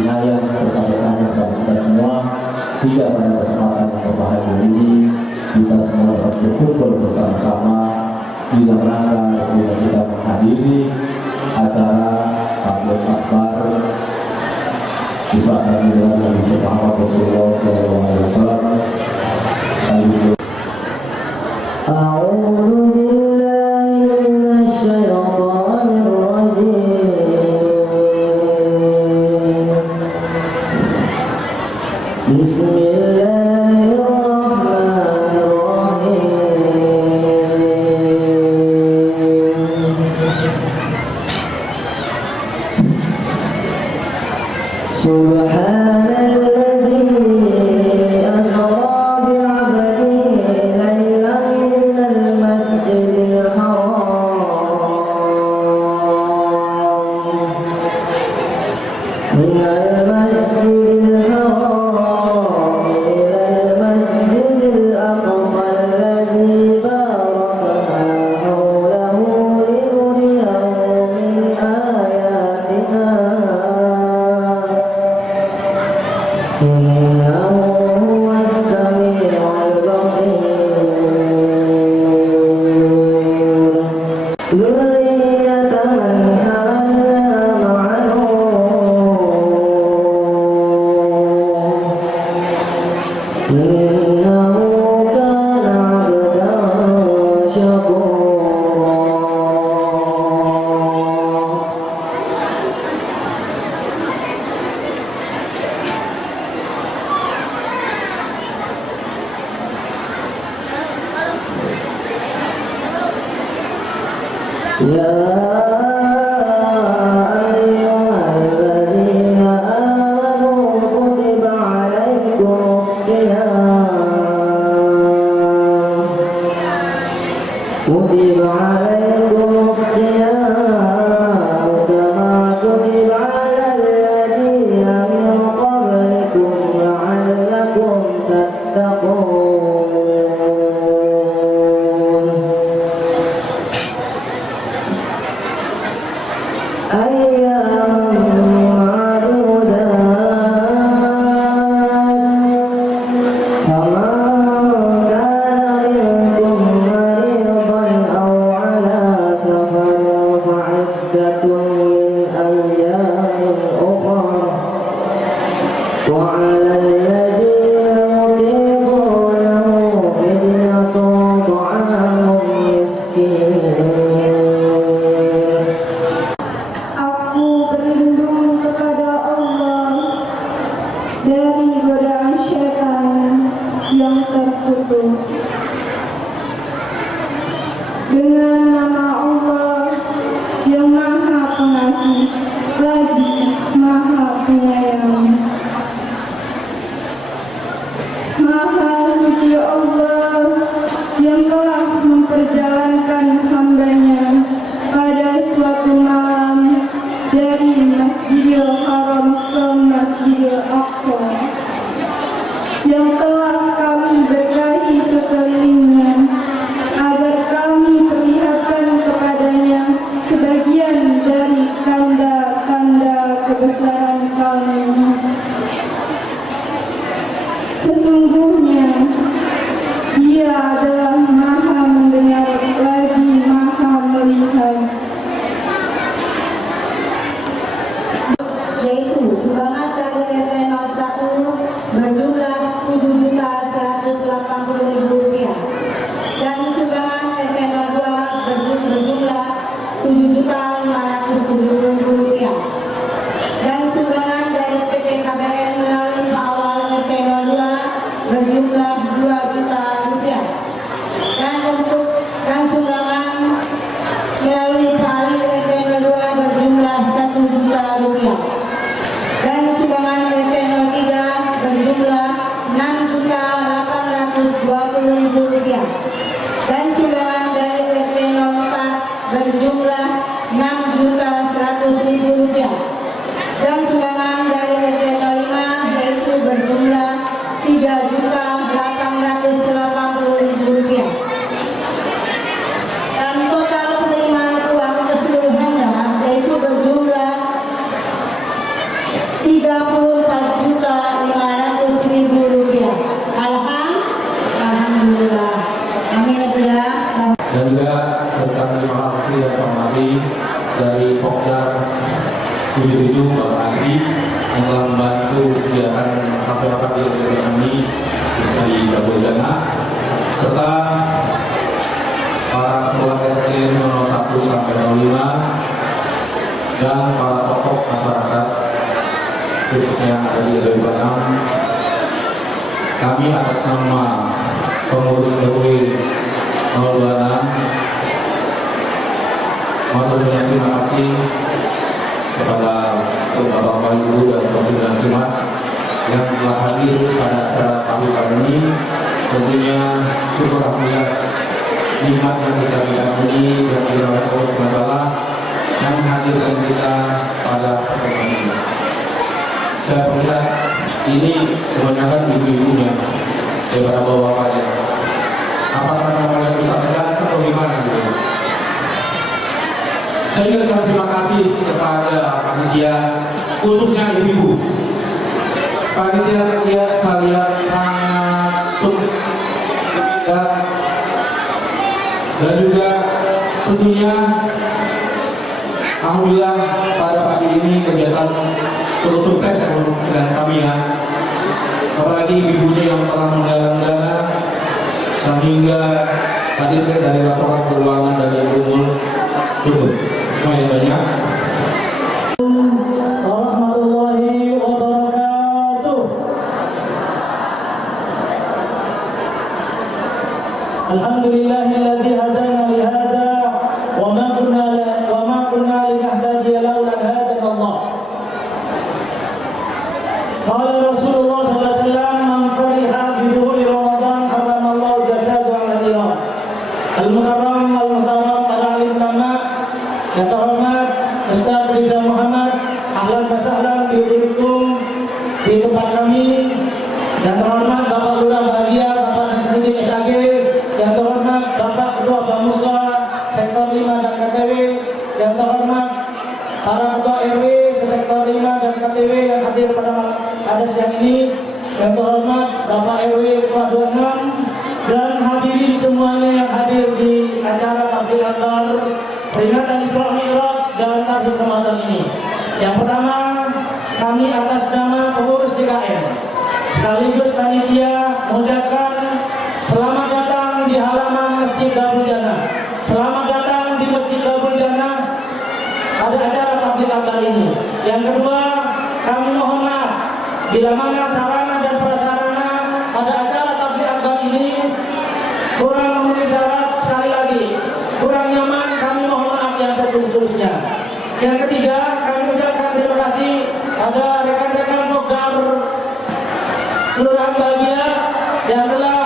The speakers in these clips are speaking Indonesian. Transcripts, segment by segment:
wilayah kepada dan kita semua hingga pada kesempatan yang berbahagia ini kita semua dapat berkumpul bersama-sama di dalam rangka kita menghadiri acara Tabligh Akbar Wisata Milad Nabi Muhammad Rasulullah SAW. Yang telah kami berkahi setelah 77 Pak Adi yang telah membantu kegiatan KPK di kami di Jabodana, serta para ketua RT 01 sampai 05 dan para tokoh masyarakat khususnya yang ada di RW 26. Kami atas nama pengurus RW 026 mengucapkan terima kasih kepada Bapak Ibu dan pimpinan Jumat yang telah hadir pada acara tahlilan ini. Tentunya syukur alhamdulillah nikmat yang kita berikan ini dan Allah SWT yang menghadirkan kita pada pertemuan ini. Saya melihat ini kebanyakan ibu-ibunya daripada bapak-bapaknya. Apakah namanya bisa melihat atau gimana gitu? Saya juga terima kasih kepada panitia, khususnya ibu-ibu. Panitia sekalian sangat sukses dan juga tentunya alhamdulillah pada pagi ini kegiatan cukup sukses untuk kami ya. Apalagi ibu-ibunya yang telah menggalang-galang sehingga tadi dari laporan keuangan dari Umul cukup lumayan banyak. Warahmatullahi wabarakatuh. Alhamdulillahilladzi hadana li hadza wa ma kunna linahtadiya laula an hadana Allah. Qala Rasulullah sallallahu alaihi wasallam man fariha bi dhuhuri Ramadan haramallahu jasadahu 'ala an-nar. Al-mukarram al-alim lama yang terhormat Ustaz Riza Muhammad, ahlan wa sahlan biurukum di tempat kami. Yang terhormat Bapak Lurah Bahagia, Bapak Nasruddin SAG, yang terhormat Bapak Ketua Bamusra Sektor 5 dan KTW, yang terhormat para Ketua RW Sektor 5 dan KTW yang hadir pada siang ini, yang terhormat Bapak RW Ketua 26 dan hadirin semuanya yang hadir di acara takbir akbar peringatan Isra Mi'raj dan takbir Ramadan ini. Yang pertama, kami atas nama pengurus DKM sekaligus panitia mengucapkan selamat datang di halaman Masjid Darul Jannah. Selamat datang di Masjid Darul Jannah pada acara takbir akbar ini. Yang kedua, kami mohon maaf bila mana sarana dan prasarana pada acara takbir akbar ini kurang memenuhi syarat, sekali lagi kurang nyaman, kami mohon maaf yang seterusnya. Yang ketiga, kami ucapkan terima kasih pada rekan-rekan program Kelurahan Bahagia yang telah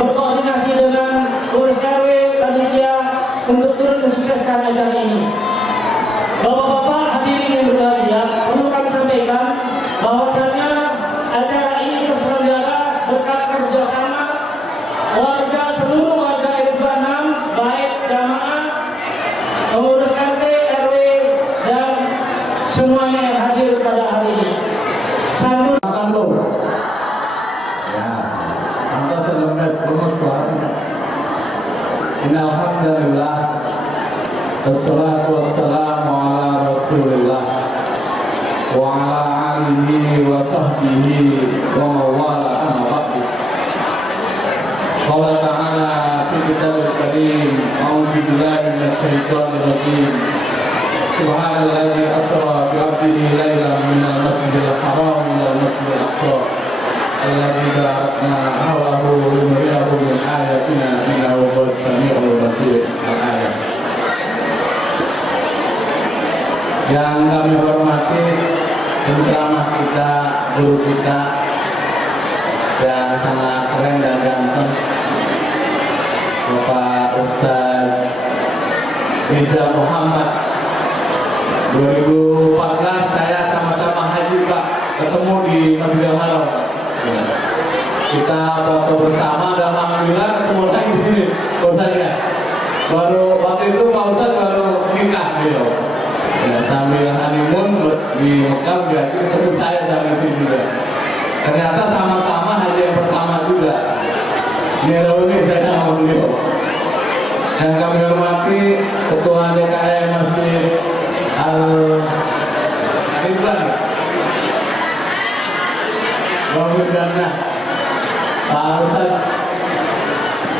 berkoordinasi dengan urus RW panitia untuk turut mensukseskan acara ini. Bapak-bapak hadirin yang berbahagia, perlu kami sampaikan bahwasanya acara ini terselenggara berkat kerjasama seluruh warga RW 26, baik jamaah, pengurus RT, RW, dan semuanya yang hadir pada hari ini. Satu Alhamdulillah, wassalatu wassalamu ala Rasulillah wa ala alihi wa sahbihi wa mawala amma ba'du. Qala ta'ala fi kitabil karim, a'udzu billahi minasy syaithanir rajim. Subhanalladzi asra bi 'abdihi lailan minal masjidil haram ilal masjidil aqsa alladzi barakna hawlahu linuriyahu min ayatina innahu huwas samiul basir. Al-ayat. Yang kami hormati penceramah kita, guru kita yang sangat keren dan ganteng, Bapak Ustaz Riza Muhammad. 2014 saya sama-sama haji Pak, ketemu di Masjidil Haram. Kita foto bersama dan alhamdulillah ketemu lagi di sini. Ustaznya baru waktu itu Pak Ustaz baru nikah beliau. Ya, sambil honeymoon di Mekah berarti ketemu saya dari sini juga. Ternyata sama-sama haji yang pertama juga. Ini saya nama beliau. Dan kami hormati Ketua DKM Masjid Mudah-mudahan. Pak Ustaz,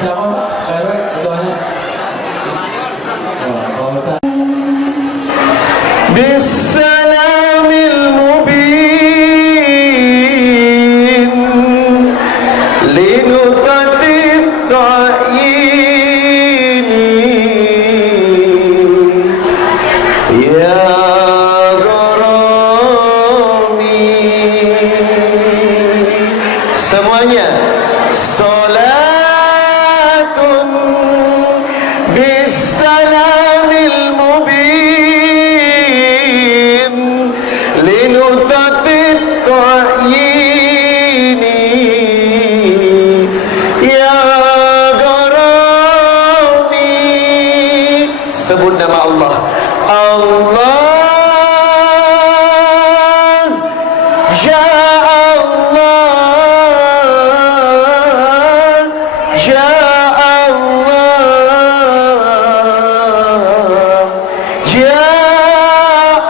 siapa Pak? RW ketuanya? Pak Ustaz. Bisalamil mubin linuqatit ta'yini ya gharami. Semuanya salatun bisalamil mubin linutatit ta'yini ya gharami. Sebut nama Allah. Allah, ya Allah, ya Allah, ya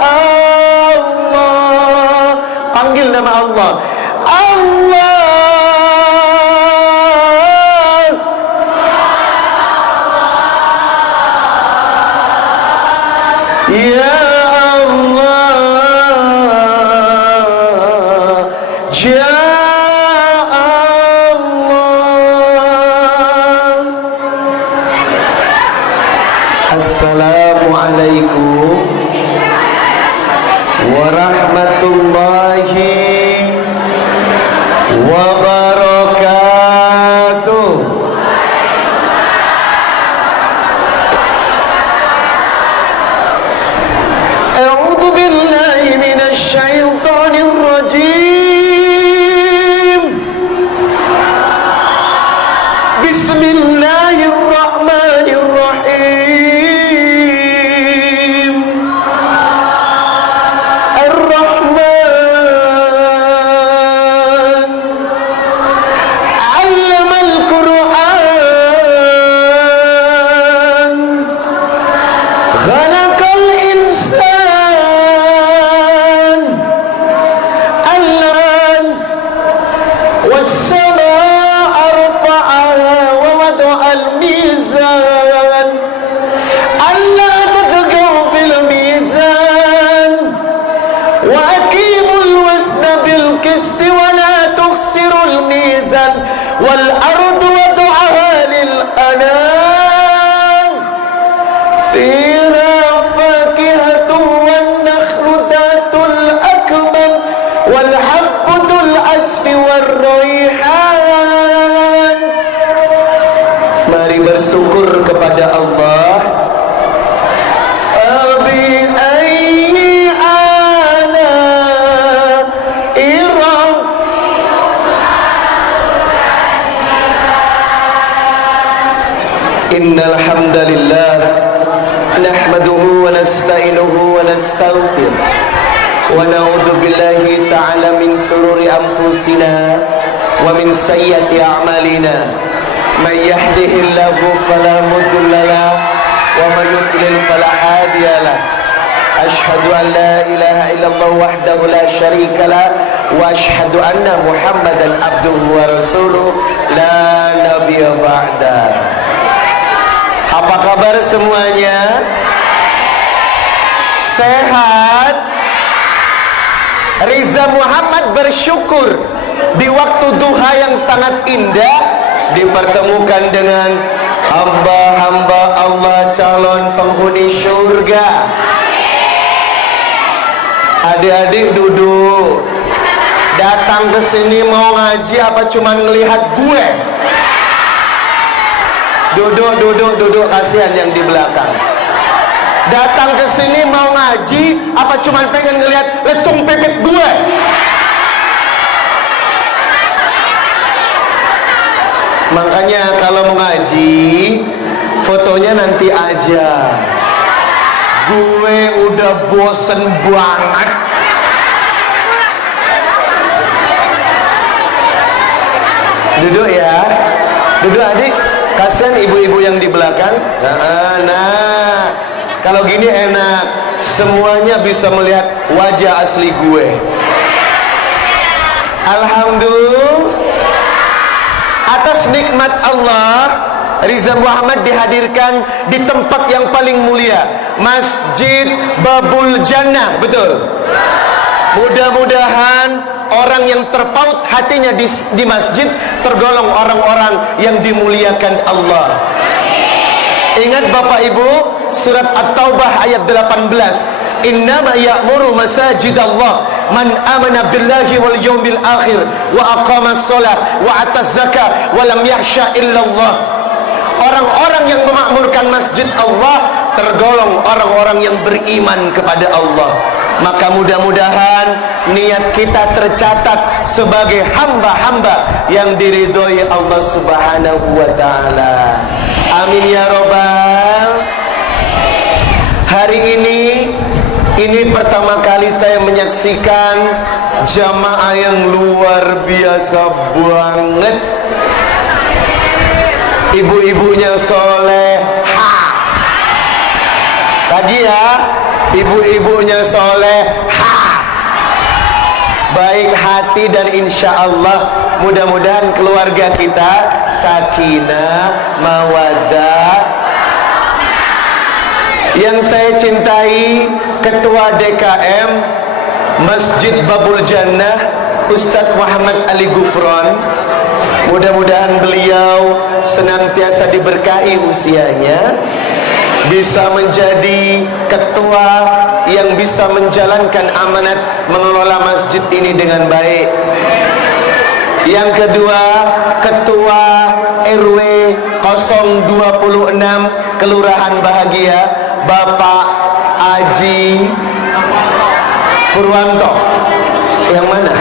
Allah. Panggil nama Allah. Allah, ya Allah, ya Allah. Assalamualaikum warahmatullahi wabarakatuh. A'udzu billahi minasy syaithanir rajim. Bismillahirrahmanirrahim. Ar-Rahman 'allamal Qur'an, khalaqal insan, allan was-samaa'a rafa'aha wa wada'al mizan, alla tatghaw fil mizan wa aqimul wazna bil qisti wa la tukhsirul mizan wal ardu wada'aha lil anam fiha fakihatun wan nakhlu dhatul akmal wal habbatul asfi war rayhan. Mari bersyukur kepada Allah. Fabi ayyi ala'i Innal hamdalillah nahmaduhu wa nasta'inuhu wa nastaghfir wa na'udzu billahi ta'ala min shururi anfusina wa min sayyiati a'malina. May yahdihillahu fala mudilla lahu wa may yudlil fala hadiya lahu. Ashhadu an la ilaha illallah wahdahu la syarika lahu wa ashhadu anna Muhammadan abduhu wa rasuluh la nabiyya ba'da. Apa kabar semuanya? Sehat? Riza Muhammad bersyukur di waktu duha yang sangat indah dipertemukan dengan hamba-hamba Allah calon penghuni surga. Adik-adik duduk. Datang ke sini mau ngaji apa cuman ngelihat gue? Duduk, kasihan yang di belakang. Datang ke sini mau ngaji apa cuman pengen ngelihat lesung pipit gue? Makanya kalau mau ngaji fotonya nanti aja. Gue udah bosen banget. Duduk ya. Duduk adik. Kasihan ibu-ibu yang di belakang. Nah, kalau gini enak. Semuanya bisa melihat wajah asli gue. Alhamdulillah. Atas nikmat Allah, Riza Muhammad dihadirkan di tempat yang paling mulia, Masjid Babul Jannah. Betul? Mudah-mudahan orang yang terpaut hatinya di masjid tergolong orang-orang yang dimuliakan Allah. Ingat Bapak Ibu, surat At-Taubah ayat 18. Innama ya'muru masajidallah man amana billahi wal yawmil akhir wa aqamas shalah wa atas zakah wa lam yakhsha illallah. Orang-orang yang memakmurkan masjid Allah tergolong orang-orang yang beriman kepada Allah. Maka mudah-mudahan niat kita tercatat sebagai hamba-hamba yang diridhoi Allah Subhanahu wa taala. Amin ya robbal. Hari ini pertama kali saya menyaksikan jamaah yang luar biasa banget. Ibu-ibunya soleha. Lagi ya, ibu-ibunya soleha, baik hati, dan insya Allah mudah-mudahan keluarga kita sakinah, mawaddah. Yang saya cintai Ketua DKM Masjid Babul Jannah, Ustadz Muhammad Ali Gufron. Mudah-mudahan beliau senantiasa diberkahi usianya, bisa menjadi ketua yang bisa menjalankan amanat mengelola masjid ini dengan baik. Yang kedua, Ketua RW 026 Kelurahan Bahagia, Bapak Aji Purwanto. Yang mana?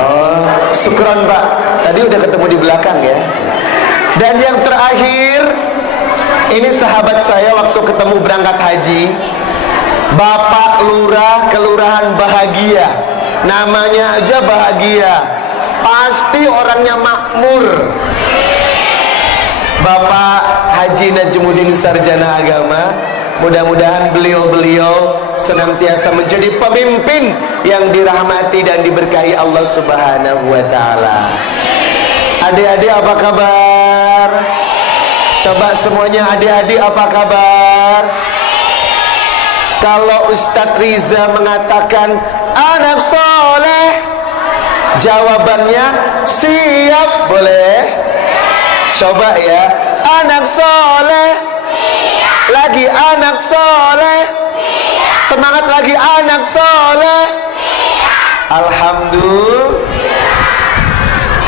Oh, syukron Pak. Tadi udah ketemu di belakang ya. Dan yang terakhir, ini sahabat saya waktu ketemu berangkat haji, Bapak Lurah Kelurahan Bahagia. Namanya aja Bahagia, pasti orangnya makmur. Bapak Haji Najmuddin Sarjana Agama. Mudah-mudahan beliau senantiasa menjadi pemimpin yang dirahmati dan diberkahi Allah Subhanahu wa taala. Adik-adik apa kabar? Coba semuanya, adik-adik apa kabar? Kalau Ustadz Riza mengatakan anak soleh, jawabannya siap, boleh? Coba ya, anak soleh. Lagi anak soleh. Semangat lagi anak soleh. Alhamdulillah.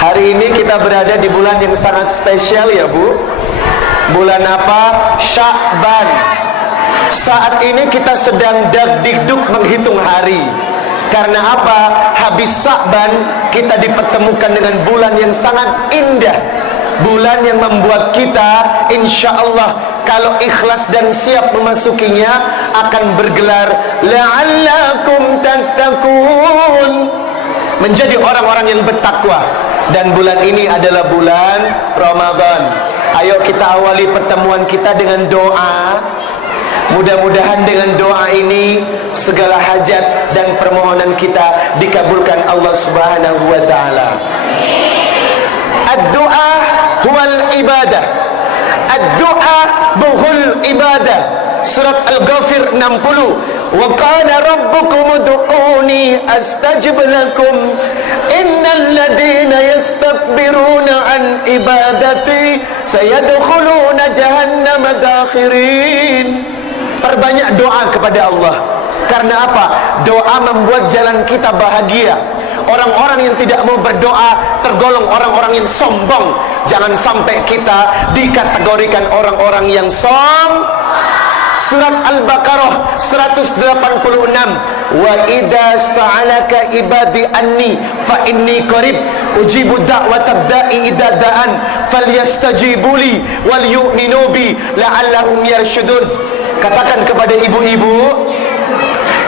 Hari ini kita berada di bulan yang sangat spesial ya Bu. Bulan apa? Sya'ban. Saat ini kita sedang dagdikduk menghitung hari. Karena apa? Habis Sya'ban kita dipertemukan dengan bulan yang sangat indah. Bulan yang membuat kita insya Allah kalau ikhlas dan siap memasukinya akan bergelar la'allakum tattaqun, menjadi orang-orang yang bertakwa. Dan bulan ini adalah bulan Ramadan. Ayo kita awali pertemuan kita dengan doa. Mudah-mudahan dengan doa ini segala hajat dan permohonan kita dikabulkan Allah Subhanahu wa taala. Ad-du'a huwal ibadah. Ad-du'a buhul ibadah. Surat Al-Ghafir 60. Wa qala rabbukum ud'uni astajib lakum innal ladhina yastakbiruna an ibadati sayadkhuluna jahannama dakhirin. Perbanyak doa kepada Allah. Karena apa? Doa membuat jalan kita bahagia. Orang-orang yang tidak mau berdoa tergolong orang-orang yang sombong. Jangan sampai kita dikategorikan orang-orang yang sombong. Surat Al-Baqarah 186. Wa idza sa'alaka ibadi anni fa inni qarib ujibu da'watad da'i idza da'an falyastajibu li wal yu'minu bi la'allahum yarshudun. Katakan kepada ibu-ibu,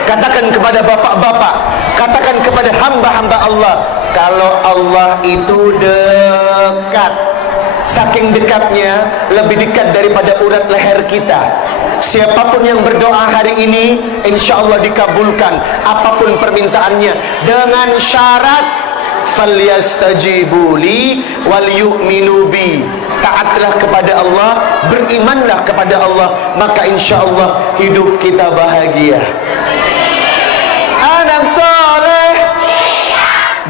katakan kepada bapak-bapak, katakan kepada hamba-hamba Allah, kalau Allah itu dekat. Saking dekatnya, lebih dekat daripada urat leher kita. Siapapun yang berdoa hari ini, insya Allah dikabulkan apapun permintaannya, dengan syarat falyastajibu li wal yu'minu bi. Taatlah kepada Allah, berimanlah kepada Allah, maka insyaallah hidup kita bahagia. Anak soleh,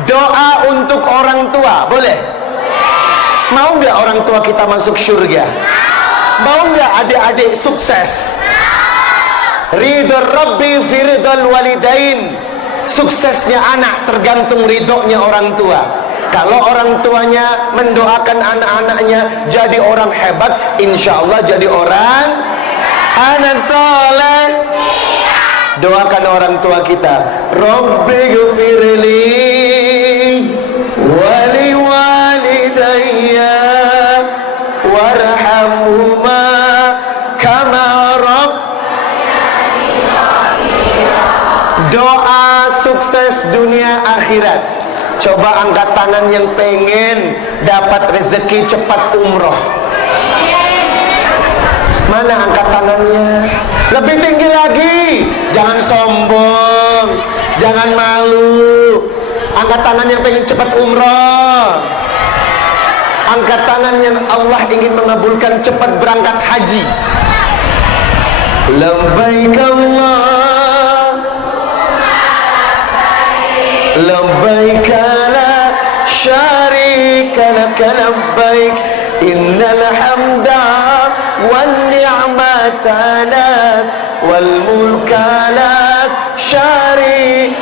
doa untuk orang tua boleh? Mau nggak orang tua kita masuk surga? Mau nggak adik-adik sukses? Ridho Rabbi fi ridhal walidain. Suksesnya anak tergantung ridhonya orang tua. Kalau orang tuanya mendoakan anak-anaknya jadi orang hebat, insya Allah jadi orang anak soleh. Doakan orang tua kita, Rabbi ghfirli wali walidayya warhamhuma kama rabb. Doa sukses dunia akhirat. Coba angkat tangan yang pengen dapat rezeki cepat umroh. Mana angkat tangannya? Lebih tinggi lagi. Jangan sombong, jangan malu. Angkat tangan yang pengen cepat umroh. Angkat tangan yang Allah ingin mengabulkan cepat berangkat haji. Labbaik Allah, labbaik la syarika lak labbaik innal hamda wan ni'mata lak wal mulka la syarika.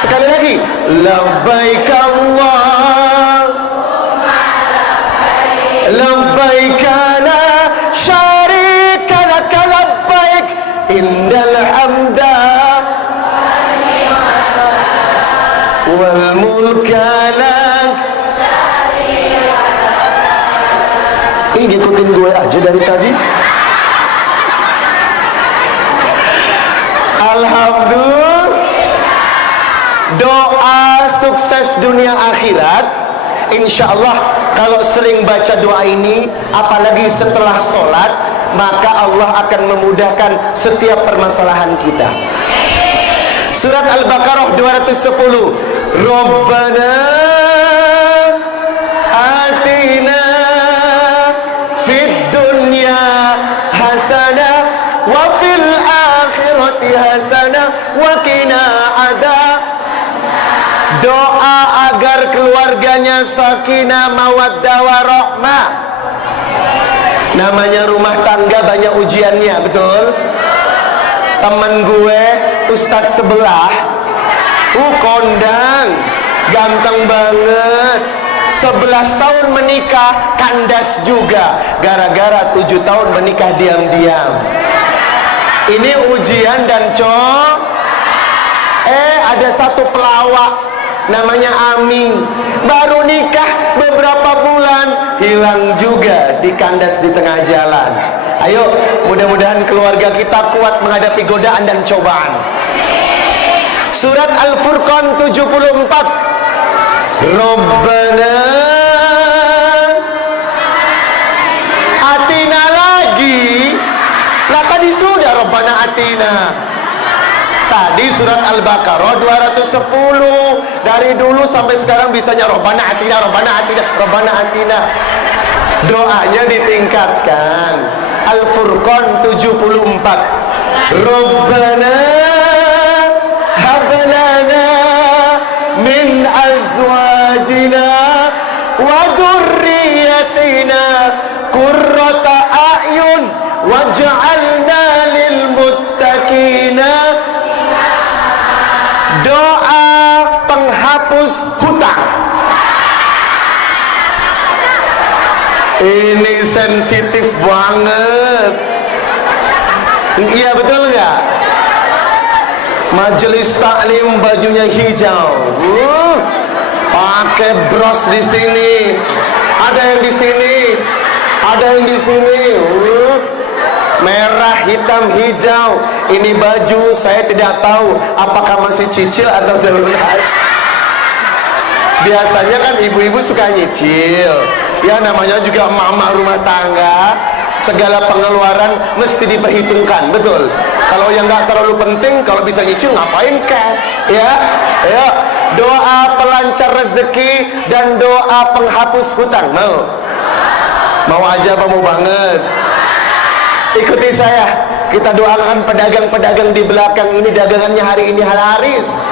Sekali lagi, labbaik Allah, labbaik la syarika lak labbaik innal hamda wal mulka lak. Ini ngikutin gue aja dari tadi. Alhamdulillah. Doa sukses dunia akhirat, insya Allah kalau sering baca doa ini, apalagi setelah sholat, maka Allah akan memudahkan setiap permasalahan kita. Surat Al-Baqarah 210. Rabbana atina fid dunya hasanah wa fil akhirati hasanah wa qina adab. Doa agar keluarganya sakinah mawaddah warahmah. Namanya rumah tangga banyak ujiannya, betul? Temen gue ustadz sebelah, kondang, ganteng banget, 11 tahun menikah, kandas juga, gara-gara 7 tahun menikah diam-diam. Ini ujian dan ada satu pelawak namanya Amin, baru nikah beberapa bulan, hilang juga, dikandas di tengah jalan. Ayo, mudah-mudahan keluarga kita kuat menghadapi godaan dan cobaan. Surat Al-Furqan 74. Rabbana atina lagi. Lah tadi sudah Rabbana atina. Tadi surat Al-Baqarah 210. Dari dulu sampai sekarang bisanya Rabbana atina, Rabbana atina, Rabbana atina. Doanya ditingkatkan. Al-Furqan 74. Rabbana hablana min azwajina wa dhurriyyatina qurrata a'yun waj'alna lil muttaqina. Doa penghapus hutang. Ini sensitif banget. Iya betul nggak? Majelis taklim bajunya hijau, pakai bros di sini, ada yang di sini, ada yang di sini, merah, hitam, hijau. Ini baju saya tidak tahu apakah masih cicil atau lunas. Biasanya kan ibu-ibu suka nyicil, ya namanya juga mama rumah tangga. segala pengeluaran mesti diperhitungkan, betul. Kalau yang nggak terlalu penting, kalau bisa nyicil ngapain cash, ya. Ya, doa pelancar rezeki dan doa penghapus hutang. Mau aja apa mau banget? Ikuti saya, kita doakan pedagang-pedagang di belakang ini dagangannya hari ini laris.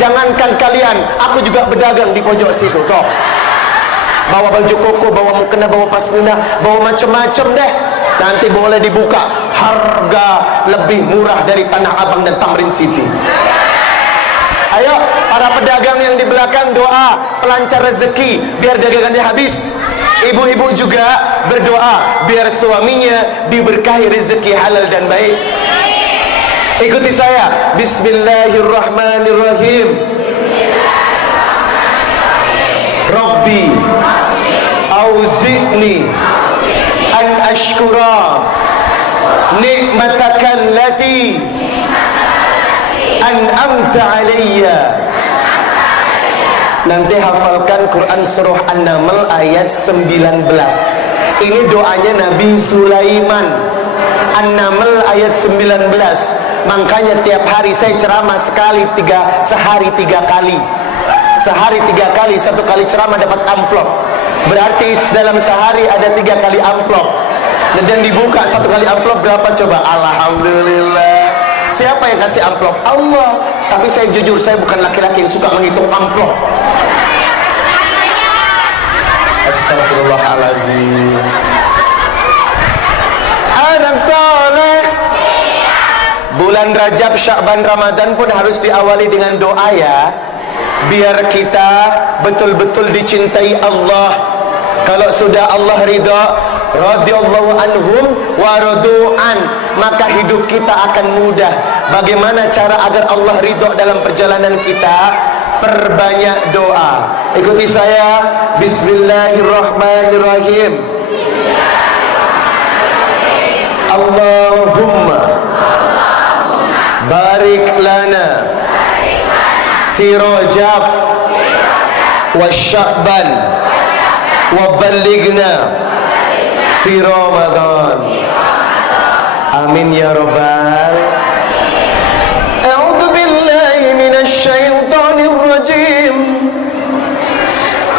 Jangankan kalian, aku juga berdagang di pojok situ, toh. Bawa baju koko, bawa mukena, bawa pasmina, bawa macam-macam deh. Nanti boleh dibuka harga lebih murah dari Tanah Abang dan Tamrin City. Ayo, para pedagang yang di belakang doa pelancar rezeki biar dagangannya habis. Ibu-ibu juga berdoa biar suaminya diberkahi rezeki halal dan baik. Ikuti saya. Bismillahirrahmanirrahim. Rabbi auzi'ni an ashkura ni'mataka allati an'amta alayya. Nanti hafalkan Quran surah An-Naml ayat 19. Ini doanya Nabi Sulaiman. An-Naml ayat 19. Makanya tiap hari saya ceramah sehari 3 kali. Sehari 3 kali, 1 kali ceramah dapat amplop. Berarti dalam sehari ada 3 kali amplop. Dan dibuka 1 kali amplop berapa coba? Alhamdulillah. Siapa yang kasih amplop? Allah. Tapi saya jujur, saya bukan laki-laki yang suka menghitung amplop. Astagfirullahaladzim. Anak soleh. Bulan Rajab, Sya'ban, Ramadan pun harus diawali dengan doa, ya. Biar kita betul-betul dicintai Allah. Kalau sudah Allah ridha, radhiyallahu anhum wa radu'an, maka hidup kita akan mudah. Bagaimana cara agar Allah ridha dalam perjalanan kita? Perbanyak doa. Ikuti saya. Bismillahirrahmanirrahim. Allahumma barik lana fi Rajab wa Sya'ban wa ballighna fi Ramadan. Amin ya rabbal. A'udzu billahi minasy syaithanir rajim.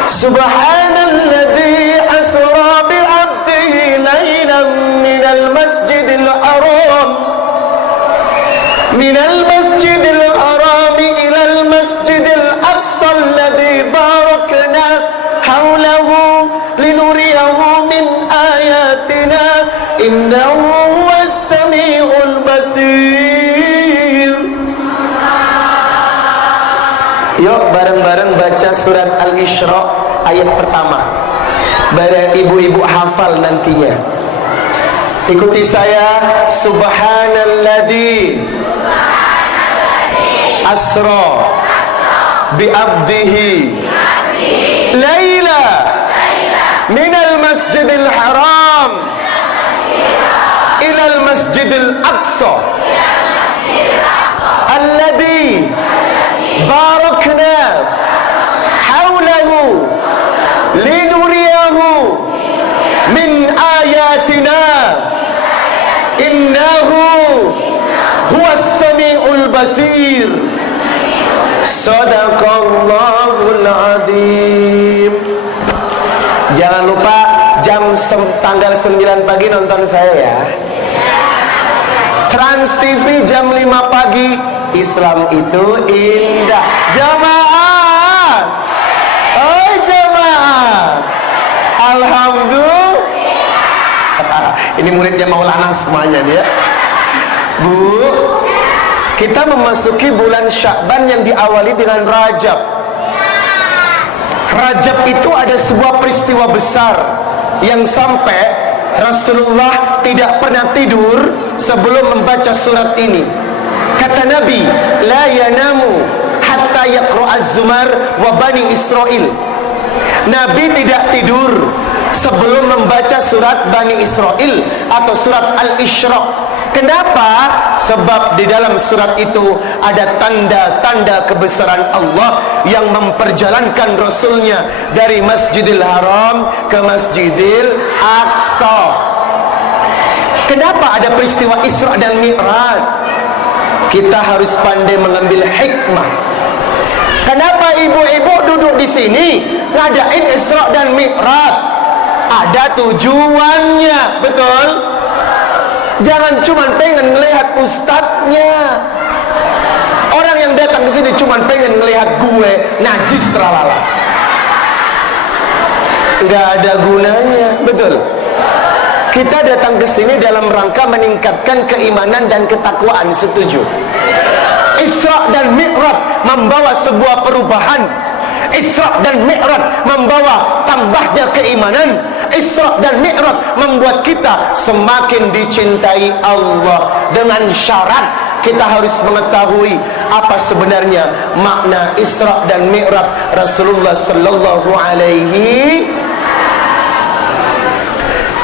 Subhanalladzi asra bi 'abdihi laylan minal masjidil haram ilal masjidil aqsa alladzi barakna hawlahu linuriyahu min ayatina innahu huwas samiul basir. Yuk bareng-bareng baca surat Al-Isra ayat pertama. Biar ibu-ibu hafal nantinya. Ikuti saya. Subhanalladzi asra bi abdihi laila minal masjidil haram ilal masjidil aqsa alladzi barakna hawlahu linuriyahu min ayatina innahu huwas samiul basir. Sadaqallahul adzim. Jangan lupa tanggal 9 pagi nonton saya, ya. Trans TV jam 5 pagi. Islam itu indah. Jamaah. Oh jamaah. Alhamdulillah. Ini muridnya Maulana semuanya nih, ya. Bu, kita memasuki bulan Sya'ban yang diawali dengan Rajab. Rajab itu ada sebuah peristiwa besar yang sampai Rasulullah tidak pernah tidur sebelum membaca surat ini. Kata Nabi, la yanamu hatta yaqra'az Zumar wa Bani Israil. Nabi tidak tidur sebelum membaca surat Bani Israil atau surat Al-Isra. Kenapa? Sebab di dalam surat itu ada tanda-tanda kebesaran Allah yang memperjalankan Rasulnya dari Masjidil Haram ke Masjidil Aqsa. Kenapa ada peristiwa Isra dan Mi'raj? Kita harus pandai mengambil hikmah. Kenapa ibu-ibu duduk di sini ngadain Isra dan Mi'raj? Ada tujuannya, betul? Jangan cuma pengen melihat ustadznya. Orang yang datang ke sini cuma pengen melihat gue najis ralala. Nggak ada gunanya, betul? Kita datang ke sini dalam rangka meningkatkan keimanan dan ketakwaan, setuju? Isra dan Mi'raj membawa sebuah perubahan. Isra dan Mi'raj membawa tambahnya keimanan. Isra dan Mi'raj membuat kita semakin dicintai Allah. Dengan syarat kita harus mengetahui apa sebenarnya makna Isra dan Mi'raj Rasulullah sallallahu alaihi.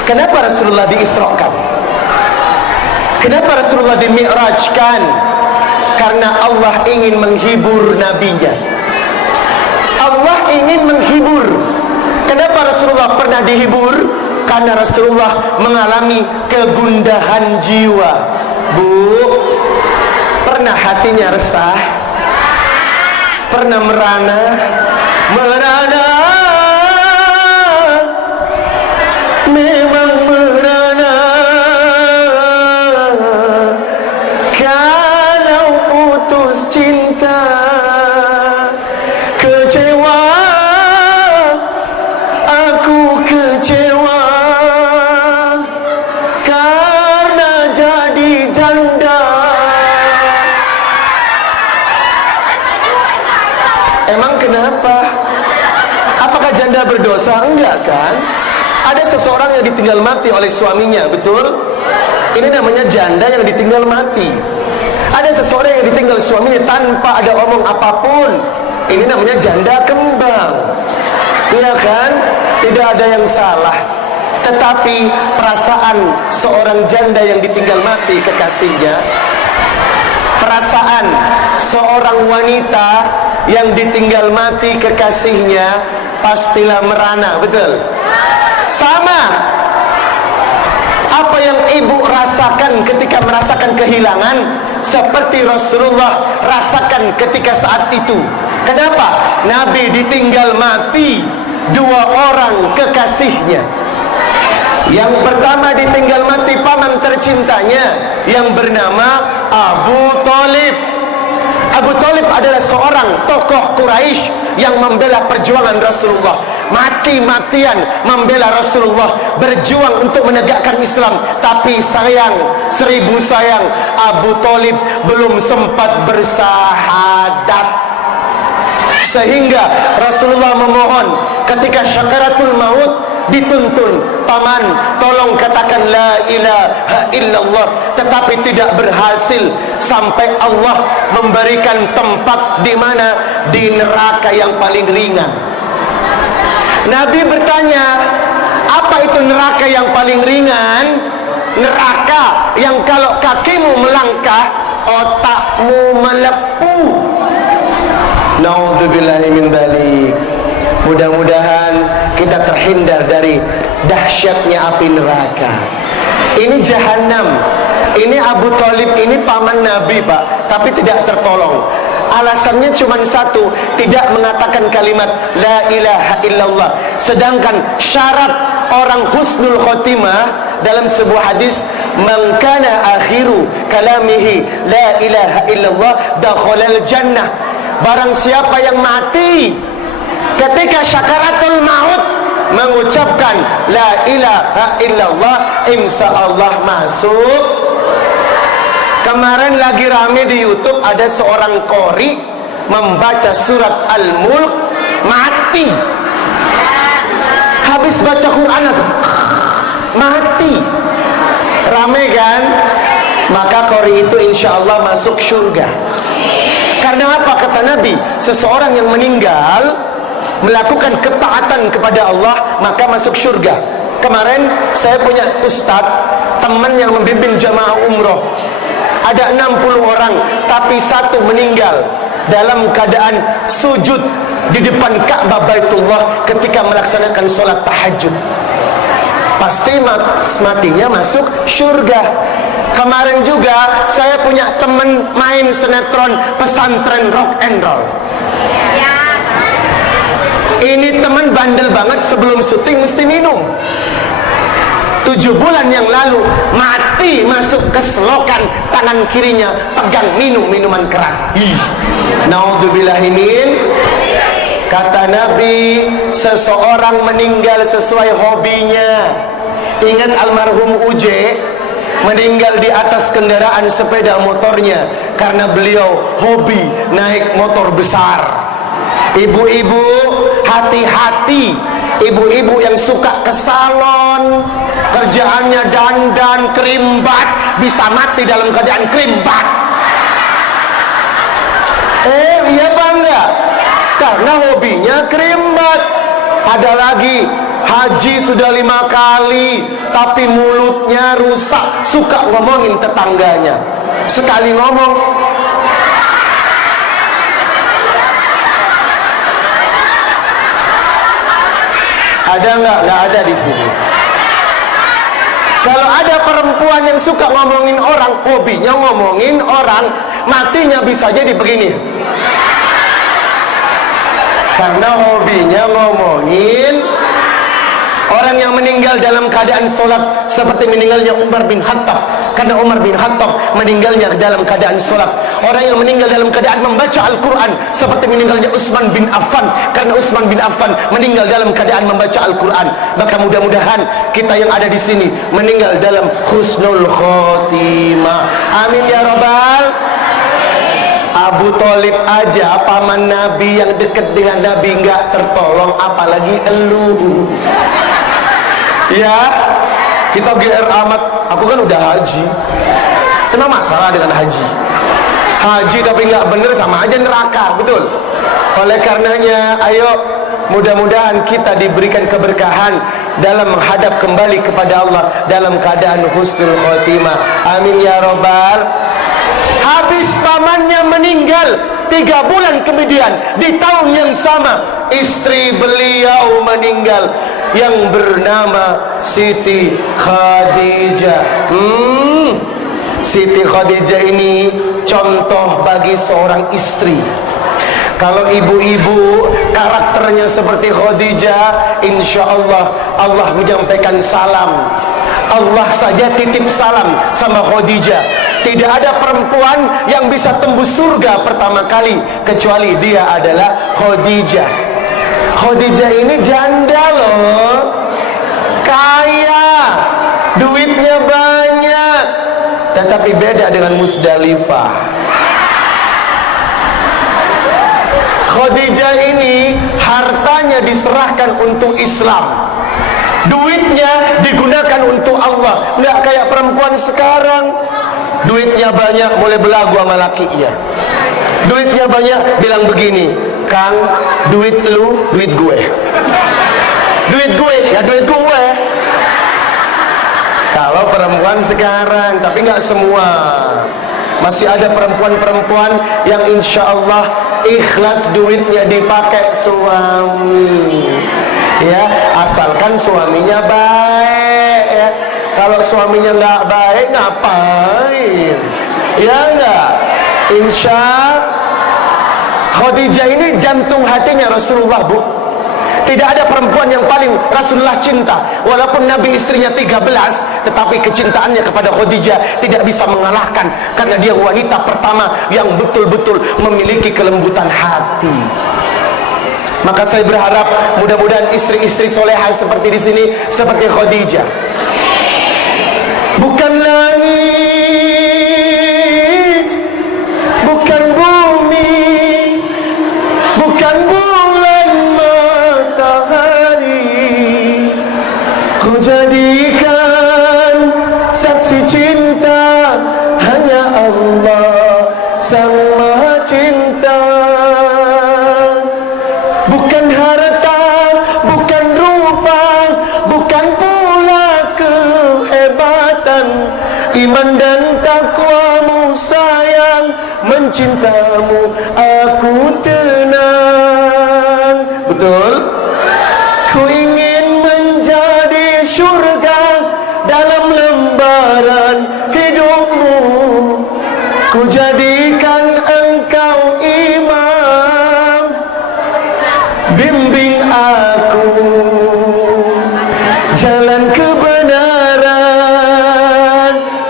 Kenapa Rasulullah diisrakan? Kenapa Rasulullah dimi'rajkan? Karena Allah ingin menghibur nabinya. Allah ingin menghibur. Kenapa Rasulullah pernah dihibur? Karena Rasulullah mengalami kegundahan jiwa. Bu, pernah hatinya resah? Pernah merana? Merana, memang merana. Kalau putus cinta, kecewa, aku kecewa. Karena jadi janda. Emang kenapa? Apakah janda berdosa? Enggak kan? Ada seseorang yang ditinggal mati oleh suaminya, betul? Ini namanya janda yang ditinggal mati. Ada seseorang yang ditinggal suaminya tanpa ada omong apapun. Ini namanya janda kembang. Iya kan? Tidak ada yang salah. Tetapi perasaan seorang janda yang ditinggal mati kekasihnya, perasaan seorang wanita yang ditinggal mati kekasihnya, pastilah merana, betul? Sama. Apa yang ibu rasakan ketika merasakan kehilangan, seperti Rasulullah rasakan ketika saat itu. Kenapa? Nabi ditinggal mati dua orang kekasihnya. Yang pertama ditinggal mati paman tercintanya yang bernama Abu Thalib. Abu Thalib adalah seorang tokoh Quraisy yang membela perjuangan Rasulullah. Mati-matian membela Rasulullah, berjuang untuk menegakkan Islam. Tapi sayang, seribu sayang, Abu Thalib belum sempat bersahadat. Sehingga Rasulullah memohon ketika syakaratul maut, dituntun, paman tolong katakan la ilaha illallah, tetapi tidak berhasil sampai Allah memberikan tempat di mana? Di neraka yang paling ringan. Nabi bertanya, apa itu neraka yang paling ringan? Neraka yang kalau kakimu melangkah, otakmu melepuh. Naudzubillahi min dzalik. Mudah-mudahan kita terhindar dari dahsyatnya api neraka. Ini jahanam. Ini Abu Thalib, ini paman Nabi, Pak, tapi tidak tertolong. Alasannya cuma satu, tidak mengatakan kalimat la ilaha illallah. Sedangkan syarat orang husnul khotimah dalam sebuah hadis, man kana akhiru kalamihi la ilaha illallah dakhalal jannah. Barang siapa yang mati ketika syakaratul maut mengucapkan la ilaha illallah, insyaallah masuk. Kemarin lagi rame di YouTube, ada seorang qori membaca surat Al-Mulk, mati. Habis baca Quran mati. Rame kan? Maka qori itu insyaallah masuk surga. Karena apa? Kata Nabi, seseorang yang meninggal melakukan ketaatan kepada Allah, maka masuk surga. Kemarin saya punya ustadz, teman yang membimbing jamaah umroh. Ada 60 orang, tapi satu meninggal dalam keadaan sujud di depan Ka'bah Baitullah ketika melaksanakan sholat tahajud. pasti matinya masuk surga. Kemarin juga saya punya temen main sinetron pesantren rock and roll. Ini teman bandel banget, sebelum syuting mesti minum. 7 bulan yang lalu mati masuk ke selokan, tangan kirinya pegang minuman keras. Naudzubillahimin. Kata Nabi, seseorang meninggal sesuai hobinya. Ingat almarhum Uje meninggal di atas kendaraan sepeda motornya karena beliau hobi naik motor besar. Ibu-ibu, hati-hati. Ibu-ibu yang suka ke salon, kerjaannya dandan, kerimbat, bisa mati dalam keadaan kerimbat. Iya bangga, karena hobinya kerimbat. Ada lagi, haji sudah 5 kali, tapi mulutnya rusak, suka ngomongin tetangganya. Sekali ngomong, ada nggak? Nggak ada di sini. Kalau ada perempuan yang suka ngomongin orang, hobinya ngomongin orang, matinya bisa jadi begini. Karena hobinya ngomongin orang. Yang meninggal dalam keadaan sholat seperti meninggalnya Umar bin Khattab, karena Umar bin Khattab meninggalnya dalam keadaan sholat. Orang yang meninggal dalam keadaan membaca Al-Quran seperti meninggalnya Utsman bin Affan, karena Utsman bin Affan meninggal dalam keadaan membaca Al-Quran. Maka mudah-mudahan kita yang ada di sini meninggal dalam husnul khotimah. Amin ya rabbal. Abu Thalib aja paman Nabi yang dekat dengan Nabi nggak tertolong, apalagi elu. Ya, kita GR amat. Aku kan udah haji. Emang masalah dengan haji? Haji tapi nggak bener sama aja neraka, betul? Oleh karenanya, ayo mudah-mudahan kita diberikan keberkahan dalam menghadap kembali kepada Allah dalam keadaan husnul khotimah. Amin ya robbal. Habis pamannya meninggal, 3 bulan kemudian di tahun yang sama istri beliau meninggal yang bernama Siti Khadijah. Siti Khadijah ini contoh bagi seorang istri. Kalau ibu-ibu karakternya seperti Khadijah, insya Allah Allah menyampaikan salam. Allah saja titip salam sama Khadijah. Tidak ada perempuan yang bisa tembus surga pertama kali kecuali dia adalah Khadijah. Khadijah ini janda loh, kaya, duitnya banyak, tetapi beda dengan Musdalifah. Khadijah ini hartanya diserahkan untuk Islam, duitnya digunakan untuk Allah. Nggak kayak perempuan sekarang, duitnya banyak mulai belagu sama lakinya. Duitnya banyak bilang begini, Kang, duit lu, duit gue. Duit gue, ya duit gue. Kalau perempuan sekarang, tapi nggak semua. Masih ada perempuan-perempuan yang insya Allah ikhlas duitnya dipakai suami. Ya, asalkan suaminya baik ya. Kalau suaminya nggak baik, ngapain? Ya enggak? Insya Khadijah ini jantung hatinya Rasulullah, Bu. Tidak ada perempuan yang paling Rasulullah cinta. Walaupun Nabi istrinya 13, tetapi kecintaannya kepada Khadijah tidak bisa mengalahkan, karena dia wanita pertama yang betul-betul memiliki kelembutan hati. Maka saya berharap mudah-mudahan istri-istri solehah seperti di sini seperti Khadijah. Bukan langit, bukan bumi, bukan bulan matahari, kau jadikan saksi cinta hanya Allah Sang Maha Cinta. Bukan harta, bukan rupa, bukan pula kehebatan, iman dan takwamu sayang, mencintamu aku tenang. Betul? Ku ingin menjadi surga jadikan Engkau imam, bimbing aku jalan kebenaran.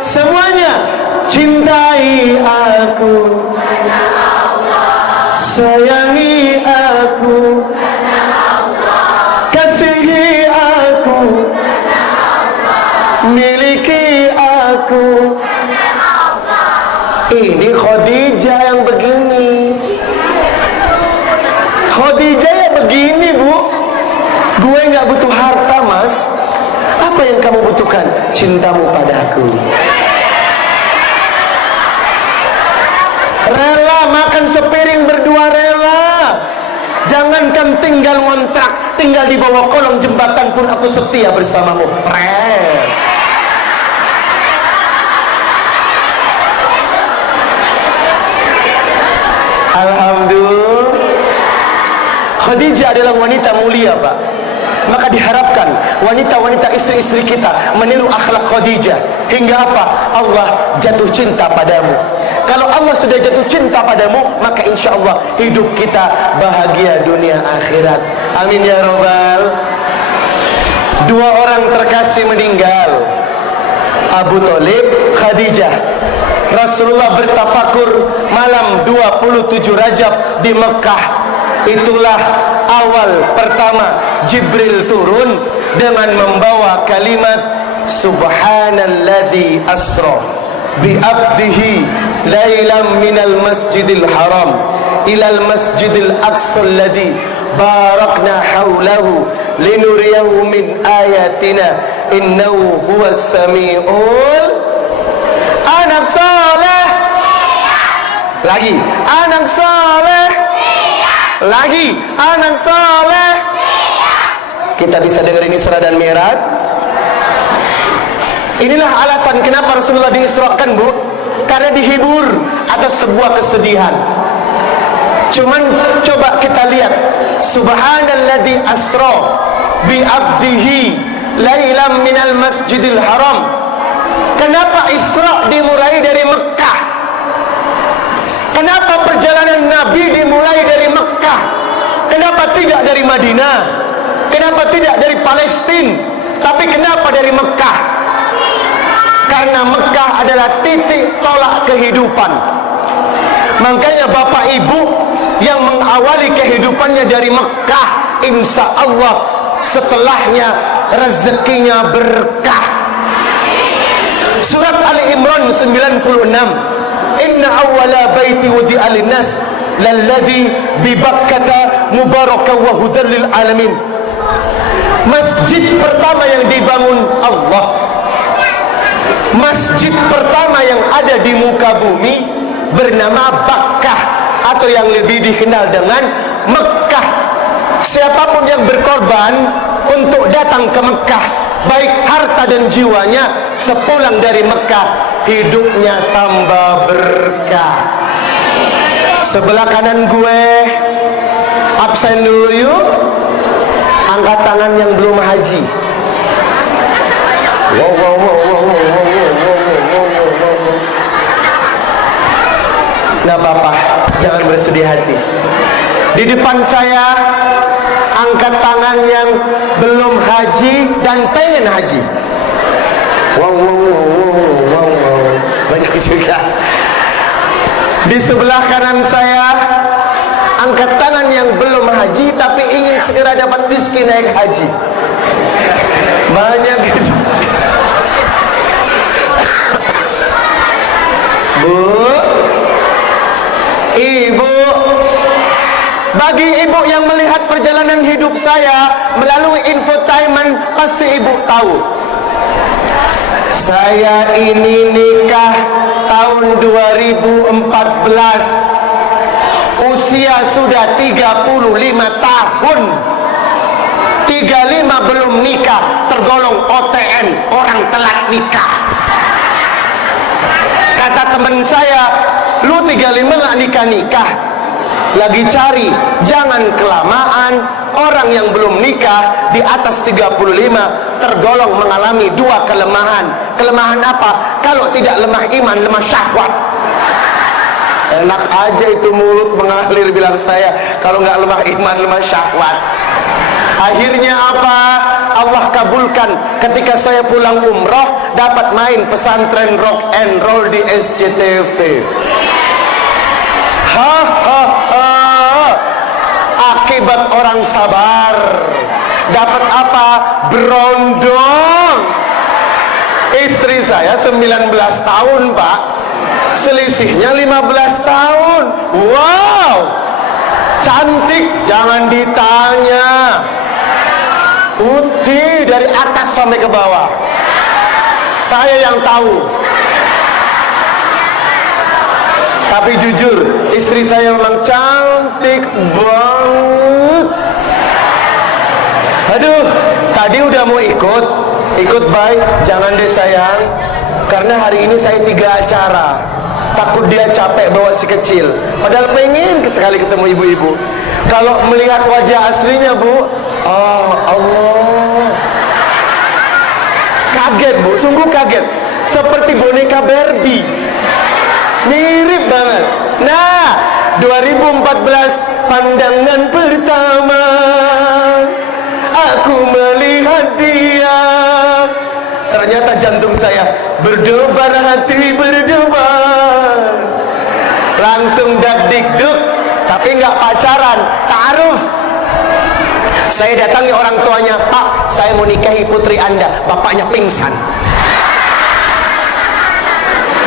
Semuanya cintai aku, sayangi aku, kasihi aku, miliki aku. Ini Khadijah yang begini. Khadijah ya begini, Bu. Gue gak butuh harta, Mas. Apa yang kamu butuhkan? Cintamu padaku. Rela makan sepiring berdua, rela. Jangankan tinggal ngontrak, tinggal di bawah kolong jembatan pun aku setia bersamamu. Alhamdulillah. Khadijah adalah wanita mulia, Pak. Maka diharapkan wanita-wanita istri-istri kita meniru akhlak Khadijah. Hingga apa? Allah jatuh cinta padamu. Kalau Allah sudah jatuh cinta padamu, maka insya Allah hidup kita bahagia dunia akhirat. Amin ya Rabbal. Dua orang terkasih meninggal, Abu Thalib, Khadijah. Rasulullah bertafakur malam 27 Rajab di Mekah. Itulah awal pertama Jibril turun dengan membawa kalimat Subhanalladzi asra bi abdihi lailam minal masjidil haram ilal masjidil aqsa alladzi barakna haulahu linuriyahu min ayatina innahu huwas samiul anak saleh. Lagi anak saleh. Lagi anak saleh. Kita bisa dengerin Isra dan Mi'raj. Inilah alasan kenapa Rasulullah diisrakan, Bu. Karena dihibur atas sebuah kesedihan. Cuman coba kita lihat Subhanalladzi asra bi abdihi lailam minal masjidil haram. Kenapa Isra dimulai dari Mekah? Kenapa perjalanan Nabi dimulai dari Mekah? Kenapa tidak dari Madinah? Kenapa tidak dari Palestina? Tapi kenapa dari Mekah? Karena Mekah adalah titik tolak kehidupan. Makanya Bapak Ibu yang mengawali kehidupannya dari Mekah, insya Allah setelahnya rezekinya berkah. Surat Ali Imran 96. Inna awwala baiti wudi'a linnas lalladzi bi Bakkah mubarakan wa hudan lil alamin. Masjid pertama yang dibangun Allah, masjid pertama yang ada di muka bumi bernama Bakkah atau yang lebih dikenal dengan Mekah. Siapapun yang berkorban untuk datang ke Mekah, baik harta dan jiwanya, sepulang dari Mekah hidupnya tambah berkah. Sebelah kanan gue, absen dulu yuk. Angkat tangan yang belum haji. Wow, wow, wow, wow, wow, wow, wow, wow. Nah Bapak, jangan bersedih hati. Di depan saya, angkat tangan yang belum haji dan pengen haji. Wow, wow, wow, wow, wow, wow. Banyak juga. Di sebelah kanan saya, angkat tangan yang belum haji tapi ingin segera dapat rezeki naik haji. Banyak juga. Bu, Ibu, bagi ibu yang melihat perjalanan hidup saya melalui infotainment, pasti ibu tahu saya ini nikah tahun 2014, usia sudah 35 tahun. 35 belum nikah, tergolong OTN, orang telat nikah. Kata teman saya, lu 35 gak nikah-nikah, lagi cari, jangan kelamaan. Orang yang belum nikah di atas 35 tergolong mengalami dua kelemahan. Kelemahan apa? Kalau tidak lemah iman, lemah syahwat. Enak aja itu mulut mengalir bilang saya, kalau nggak lemah iman, lemah syahwat. Akhirnya apa? Allah kabulkan. Ketika saya pulang umroh, dapat main pesantren rock and roll di SCTV. Akibat orang sabar, dapat apa? Berondong. Istri saya 19 tahun, Pak. Selisihnya 15 tahun. Wow, cantik, jangan ditanya. Putih dari atas sampai ke bawah. Saya yang tahu. Tapi jujur, istri saya memang cantik banget. Aduh, tadi udah mau ikut baik, jangan deh sayang. Karena hari ini saya 3 acara. Takut dia capek bawa si kecil. Padahal pengen sekali ketemu ibu-ibu. Kalau melihat wajah aslinya, Bu, oh Allah, kaget, Bu, sungguh kaget. Seperti boneka Barbie, mirip banget. Nah, 2014 pandangan pertama aku melihat dia, ternyata jantung saya berdebar, hati berdebar, langsung dak-dik-duk. Tapi nggak pacaran, ta'aruf. Saya datangi orang tuanya, Pak, saya mau nikahi putri Anda. Bapaknya pingsan.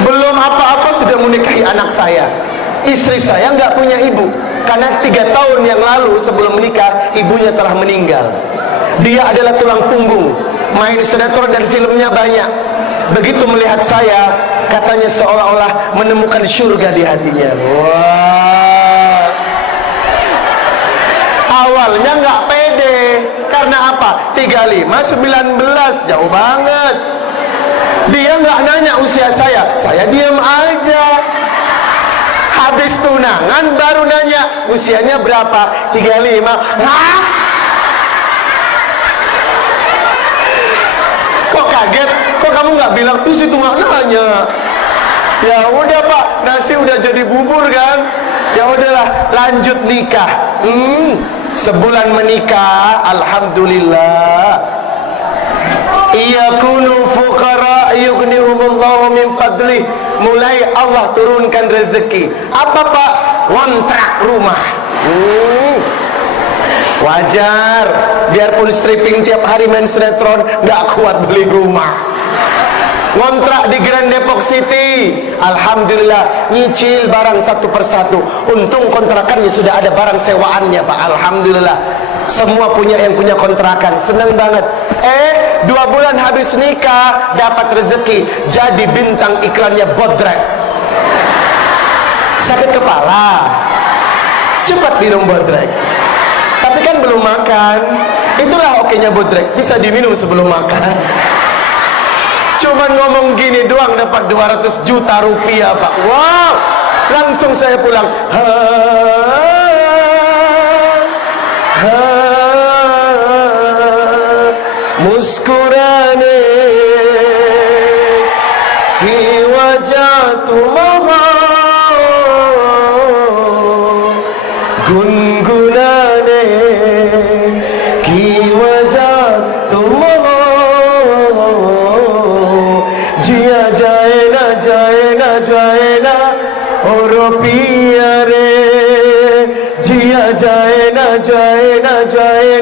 Belum apa-apa sudah menikahi anak saya. Istri saya nggak punya ibu, karena 3 tahun yang lalu sebelum menikah, ibunya telah meninggal. Dia adalah tulang punggung, main sinetron dan filmnya banyak. Begitu melihat saya, katanya seolah-olah menemukan surga di hatinya. Wah. Awalnya nggak pede, karena apa? 35, 19, jauh banget. Dia nggak nanya usia saya diam aja. Habis tunangan baru nanya usianya berapa, 35. Hah? Kok kaget? Kok kamu nggak bilang tuh situ nggak nanya? Ya udah Pak, nasi udah jadi bubur kan? Ya udahlah, lanjut nikah. Sebulan menikah, alhamdulillah. Iyakunu fuqara yughnihumullahu min fadlih. Mulai Allah turunkan rezeki. Apa Pak? Kontrak rumah. Wajar, biarpun stripping tiap hari main sinetron, gak kuat beli rumah. Ngontrak di Grand Depok City, alhamdulillah, nyicil barang satu persatu. Untung kontrakannya sudah ada barang sewaannya Pak, alhamdulillah. Semua punya yang punya kontrakan, seneng banget. 2 bulan habis nikah, dapat rezeki jadi bintang iklannya Bodrek. Sakit kepala, cepat minum Bodrek. Tapi kan belum makan. Itulah okenya Bodrek, bisa diminum sebelum makan. Cuman ngomong gini doang dapat 200 juta rupiah Pak. Wow, langsung saya pulang. Muskurane hi wajah tumaha, gungunane ki wajah tumaha, जिया जाए ना और पिया रे, जिया जाए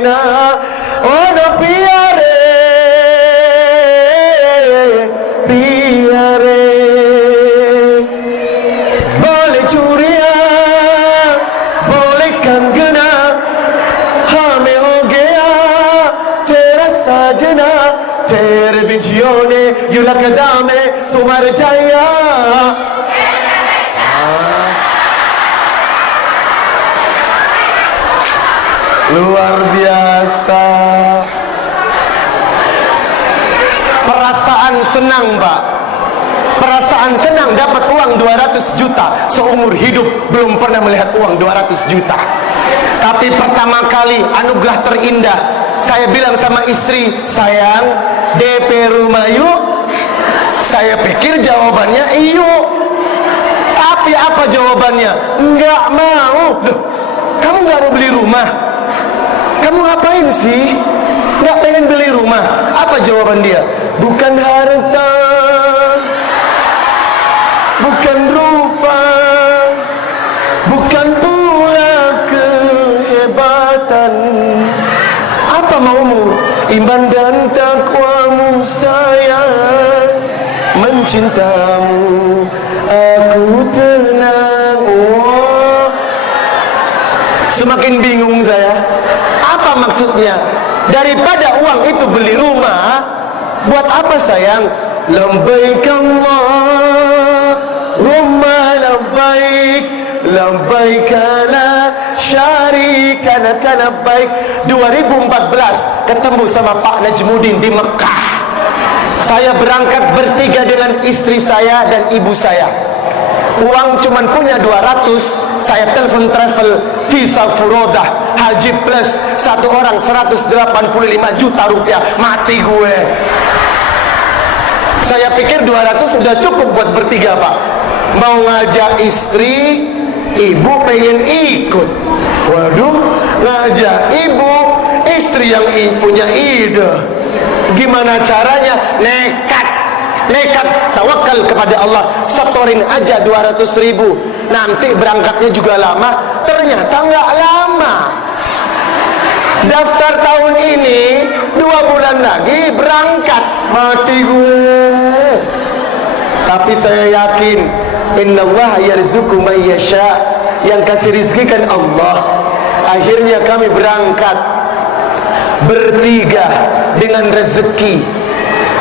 ना और पिया रे, पिया रे। बोले चूड़िया बोले कंगना, हमें हो गया तेरा साजना, तेरे बिछियों ने यूं लगता में तुम्हारे जाया। Luar biasa. Perasaan senang Pak, perasaan senang dapat uang 200 juta. Seumur hidup belum pernah melihat uang 200 juta. Tapi pertama kali anugerah terindah, saya bilang sama istri, sayang, DP rumah yuk. Saya pikir jawabannya iyo. Tapi apa jawabannya? Enggak mau. Loh, kamu nggak mau beli rumah? Kamu ngapain sih? Nggak pengen beli rumah? Apa jawaban dia? Bukan harta, bukan rupa, bukan pula kehebatan. Apa maumu? Iman dan takwamu, sayang. Mencintamu, aku tenang. Oh. Semakin bingung saya. Apa maksudnya? Daripada uang itu beli rumah, buat apa sayang? Labbaik Allahumma labbaik, labbaik la syarika lak labbaik. 2014 ketemu sama Pak Najmuddin di Mekah. Saya berangkat bertiga dengan istri saya dan ibu saya. Uang cuman punya 200. Saya telepon travel, visa furodah, haji plus, satu orang 185 juta rupiah. Mati gue. Saya pikir 200 sudah cukup buat bertiga, Pak. Mau ngajak istri, ibu pengen ikut. Waduh, ngajak ibu, istri yang punya ide. Gimana caranya? Nekat tawakal kepada Allah. Setorin aja 200.000. Nanti berangkatnya juga lama. Ternyata nggak lama. Daftar tahun ini 2 bulan lagi berangkat. Mati gue. Tapi saya yakin innallaha yarzuqu man yasha. Yang kasih rizki kan Allah. Akhirnya kami berangkat bertiga dengan rezeki.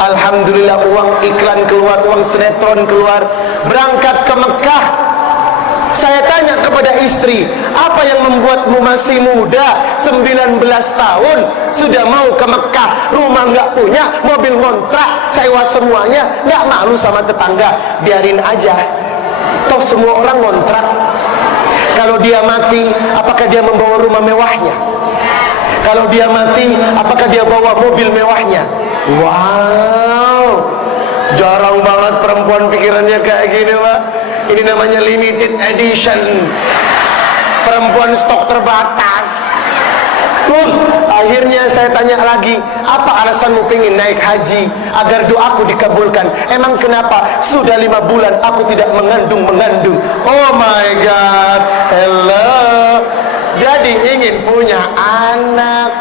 Alhamdulillah, uang iklan keluar, uang sinetron keluar. Berangkat ke Mekah. Saya tanya kepada istri, apa yang membuatmu masih muda, 19 tahun sudah mau ke Mekah? Rumah nggak punya, mobil ngontrak, sewa semuanya, nggak malu sama tetangga? Biarin aja, toh semua orang ngontrak. Kalau dia mati, apakah dia membawa rumah mewahnya? Kalau dia mati, apakah dia bawa mobil mewahnya? Wow, jarang banget perempuan pikirannya kayak gini, Pak. Ini namanya limited edition. Perempuan stok terbatas. Akhirnya saya tanya lagi, apa alasanmu pengen naik haji? Agar doaku dikabulkan. Emang kenapa? Sudah 5 bulan aku tidak mengandung. Oh my God. Hello. Jadi ingin punya anak.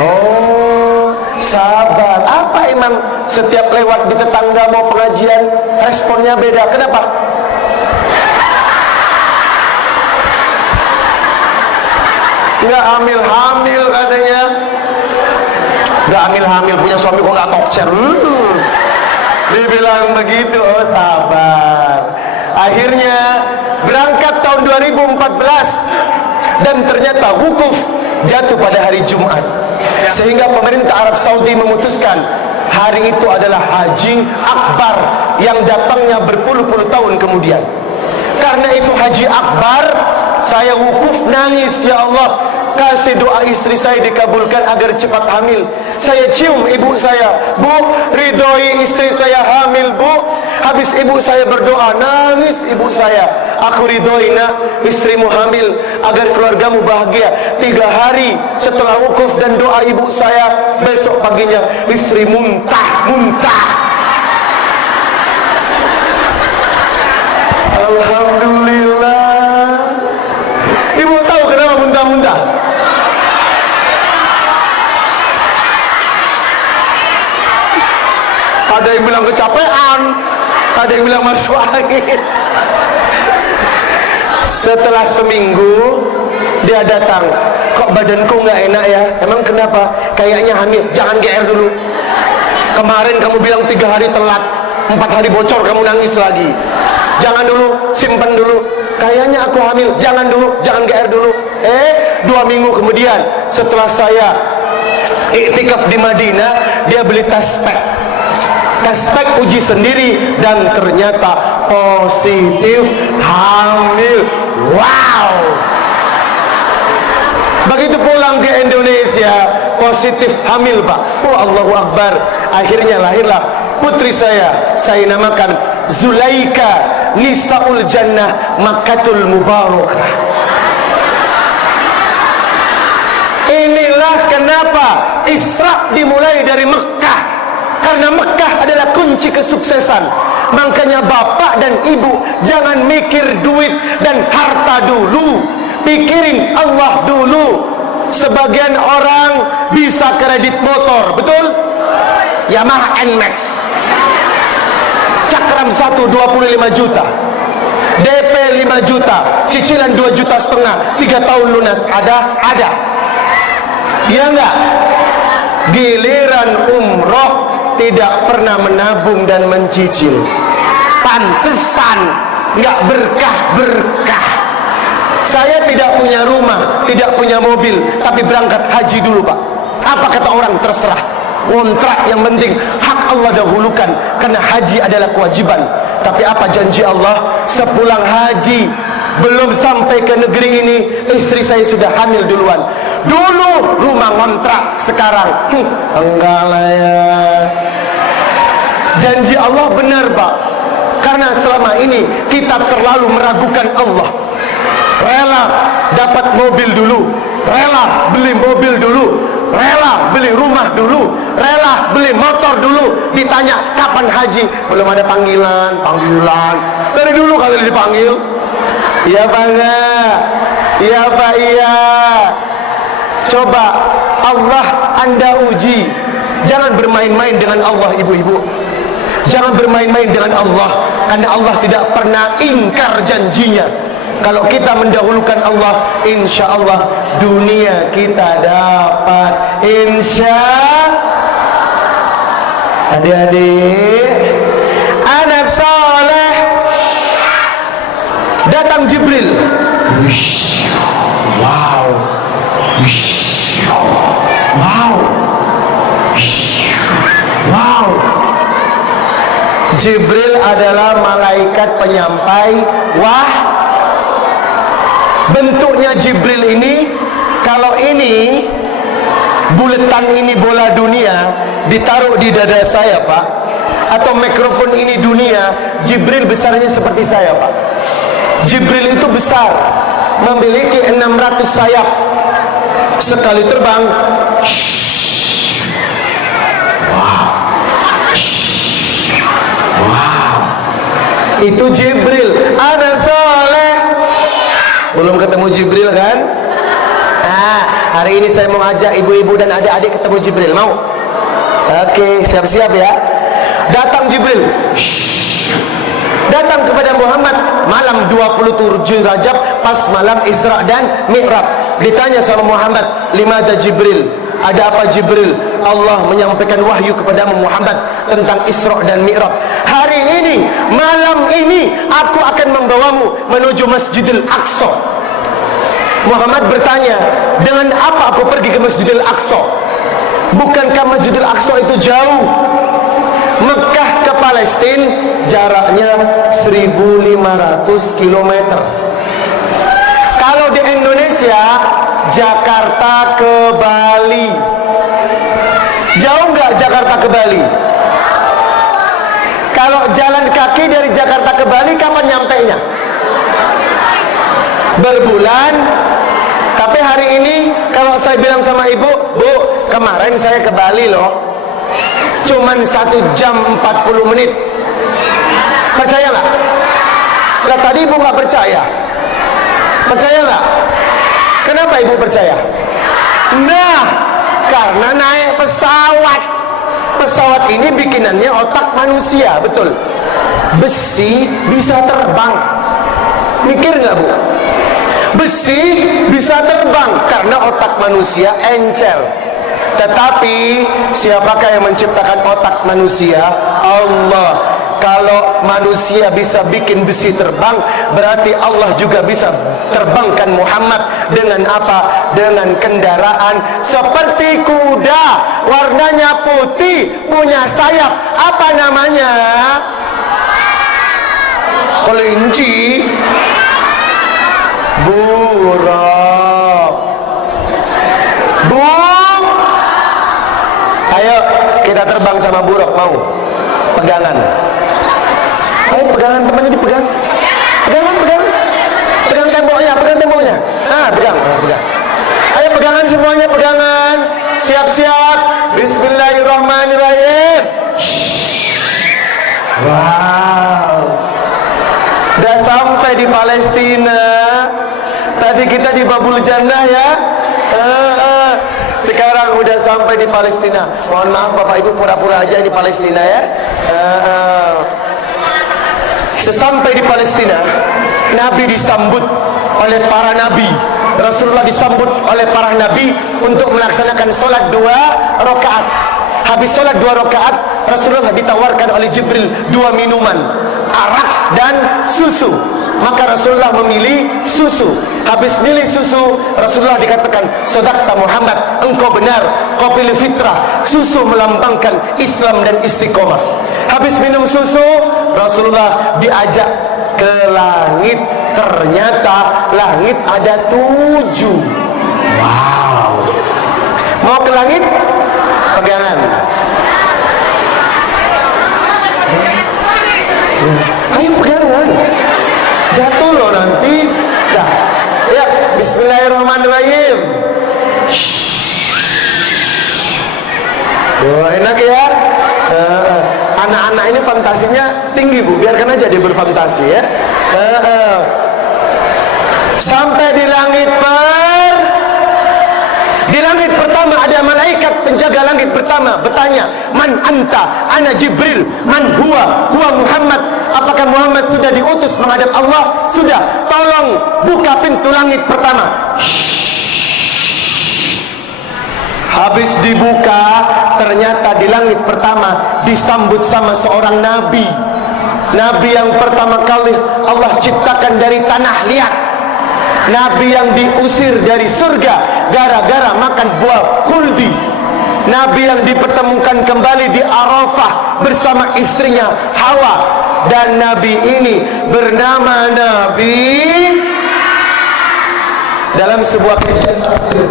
Oh, sabar. Apa emang setiap lewat di tetangga mau pengajian responnya beda? Kenapa? Nggak hamil katanya. Nggak hamil punya suami kok nggak tokcer. Dibilang begitu. Oh, sabar. Akhirnya berangkat tahun 2014 dan ternyata wukuf jatuh pada hari Jumat, sehingga pemerintah Arab Saudi memutuskan hari itu adalah haji akbar yang datangnya berpuluh-puluh tahun kemudian. Karena itu haji akbar, saya wukuf nangis, ya Allah, kasih doa istri saya dikabulkan agar cepat hamil. Saya cium ibu saya, Bu, ridhoi istri saya hamil, Bu. Habis ibu saya berdoa, nangis ibu saya, aku ridhoi nak, istrimu hamil, agar keluargamu bahagia. 3 hari setelah wukuf dan doa ibu saya, besok paginya istri muntah. Alhamdulillah. Ibu tahu kenapa muntah-muntah? Ada yang bilang kecapean, ada yang bilang masuk angin. Setelah seminggu dia datang, kok badanku nggak enak ya? Emang kenapa? Kayaknya hamil. Jangan GR dulu. Kemarin kamu bilang 3 hari telat, 4 hari bocor, kamu nangis lagi. Jangan dulu, simpan dulu. Kayaknya aku hamil. Jangan dulu, jangan GR dulu. 2 minggu kemudian, setelah saya iktikaf di Madinah, dia beli taspek uji sendiri, dan ternyata positif hamil. Wow. Begitu pulang ke Indonesia, positif hamil, Pak. Oh, Allahu Akbar. Akhirnya lahirlah putri saya namakan Zulaika nisaul jannah Makkatul Mubarakah. Inilah kenapa Isra dimulai dari Mekah, karena Mekah adalah kunci kesuksesan. Makanya bapak dan ibu jangan mikir duit dan harta dulu, pikirin Allah dulu. Sebagian orang bisa kredit motor, betul? Yamaha NMAX Cakram 1 25 juta, DP 5 juta, cicilan 2,5 juta, 3 tahun lunas. Ada iya enggak? Giliran umroh tidak pernah menabung dan mencicil. Pantesan enggak berkah. Saya tidak punya rumah, tidak punya mobil, tapi berangkat haji dulu, Pak. Apa kata orang? Terserah. Kontrak yang penting hak Allah dahulukan, karena haji adalah kewajiban. Tapi apa janji Allah? Sepulang haji, belum sampai ke negeri ini, istri saya sudah hamil duluan. Dulu rumah kontrak, sekarang enggak lah ya. Janji Allah benar, Pak. Karena selama ini kita terlalu meragukan Allah. Rela dapat mobil dulu, rela beli mobil dulu, rela beli rumah dulu, rela beli motor dulu. Ditanya kapan haji, belum ada panggilan. Dari dulu kali dipanggil. Iya Pak enggak? Iya Pak iya. Coba Allah Anda uji. Jangan bermain-main dengan Allah, ibu-ibu. Jangan bermain-main dengan Allah, karena Allah tidak pernah ingkar janjinya. Kalau kita mendahulukan Allah, insya Allah dunia kita dapat. Insya adik-adik, anak soleh. Datang Jibril. Wow. Jibril adalah malaikat penyampai bentuknya Jibril ini, kalau ini buletan ini bola dunia ditaruh di dada saya, Pak, atau mikrofon ini dunia, Jibril besarnya seperti saya, Pak. Jibril itu besar, memiliki 600 sayap. Sekali terbang, itu Jibril. Ada soleh. Belum ketemu Jibril kan? Hari ini saya mau ajak ibu-ibu dan adik-adik ketemu Jibril. Mau? Oke, siap-siap ya. Datang Jibril. Datang kepada Muhammad malam 27 Rajab, pas malam Isra dan Mi'raj. Ditanya sama Muhammad, "Limada Jibril?" Ada apa Jibril? Allah menyampaikan wahyu kepada Muhammad tentang Isra dan Mi'raj. Hari ini, malam ini, aku akan membawamu menuju Masjidil Aqsa. Muhammad bertanya, dengan apa aku pergi ke Masjidil Aqsa? Bukankah Masjidil Aqsa itu jauh? Mekah ke Palestina jaraknya 1.500 km. Kalau di Indonesia, Jakarta ke Bali, jauh nggak Jakarta ke Bali? Kalau jalan kaki dari Jakarta ke Bali, kapan nyampainya? Berbulan. Tapi hari ini kalau saya bilang sama ibu, "Bu, kemarin saya ke Bali loh, cuman 1 jam 40 menit. Percaya nggak? Lah tadi ibu nggak percaya. Percaya nggak? Kenapa ibu percaya? Nah, karena naik pesawat. Pesawat ini bikinannya otak manusia, betul. Besi bisa terbang. Mikir nggak, Bu? Besi bisa terbang karena otak manusia encer. Tetapi siapakah yang menciptakan otak manusia? Allah. Kalau manusia bisa bikin besi terbang, berarti Allah juga bisa terbangkan Muhammad dengan apa? Dengan kendaraan seperti kuda, warnanya putih, punya sayap. Apa namanya? Kelinci. Buruk. Ayo kita terbang sama buruk, mau? Pegangan. Ayo pegangan temannya dipegang. Pegangan. Pegang temboknya. Nah, pegang. Ayo pegangan semuanya, pegangan. Siap-siap. Bismillahirrahmanirrahim. Wow. Udah sampai di Palestina. Tadi kita di Babul Jannah ya. Sekarang udah sampai di Palestina. Mohon maaf Bapak Ibu, pura-pura aja di Palestina ya. Sesampai di Palestina, Nabi disambut oleh para nabi. Rasulullah disambut oleh para nabi untuk melaksanakan sholat 2 rakaat. Habis sholat 2 rakaat, Rasulullah ditawarkan oleh Jibril 2 minuman, arak dan susu. Maka Rasulullah memilih susu. Habis milih susu, Rasulullah dikatakan, "Shadaqta Muhammad, engkau benar, kau pilih fitrah." Susu melambangkan Islam dan istiqomah. Habis minum susu, Rasulullah diajak ke langit. Ternyata langit ada 7. Wow. Mau ke langit? Pegangan. Ayo pegangan. Jatuh loh nanti. Dah. Ya, bismillahirrahmanirrahim. Oh, enak ya. Anak-anak ini fantasinya tinggi Bu, biarkan aja dia berfantasi ya. Sampai di langit pertama ada malaikat penjaga langit pertama bertanya, "Man anta?" "Ana Jibril." "Man huwa?" "Huwa Muhammad." "Apakah Muhammad sudah diutus menghadap Allah?" "Sudah." "Tolong buka pintu langit pertama." Habis dibuka, ternyata di langit pertama disambut sama seorang nabi. Nabi yang pertama kali Allah ciptakan dari tanah liat. Nabi yang diusir dari surga gara-gara makan buah khuldi. Nabi yang dipertemukan kembali di Arafah bersama istrinya Hawa. Dan Nabi ini bernama Nabi dalam sebuah kajian tafsir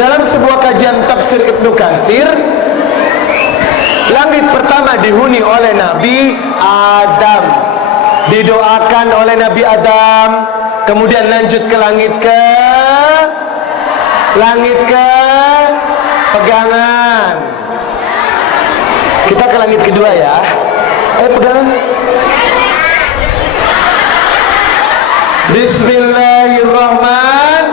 dalam sebuah kajian tafsir Ibnu Katsir, langit pertama dihuni oleh Nabi Adam, didoakan oleh Nabi Adam, kemudian lanjut ke langit pegangan. Kita ke langit kedua ya. Pegangan. Bismillahirrahmanirrahim.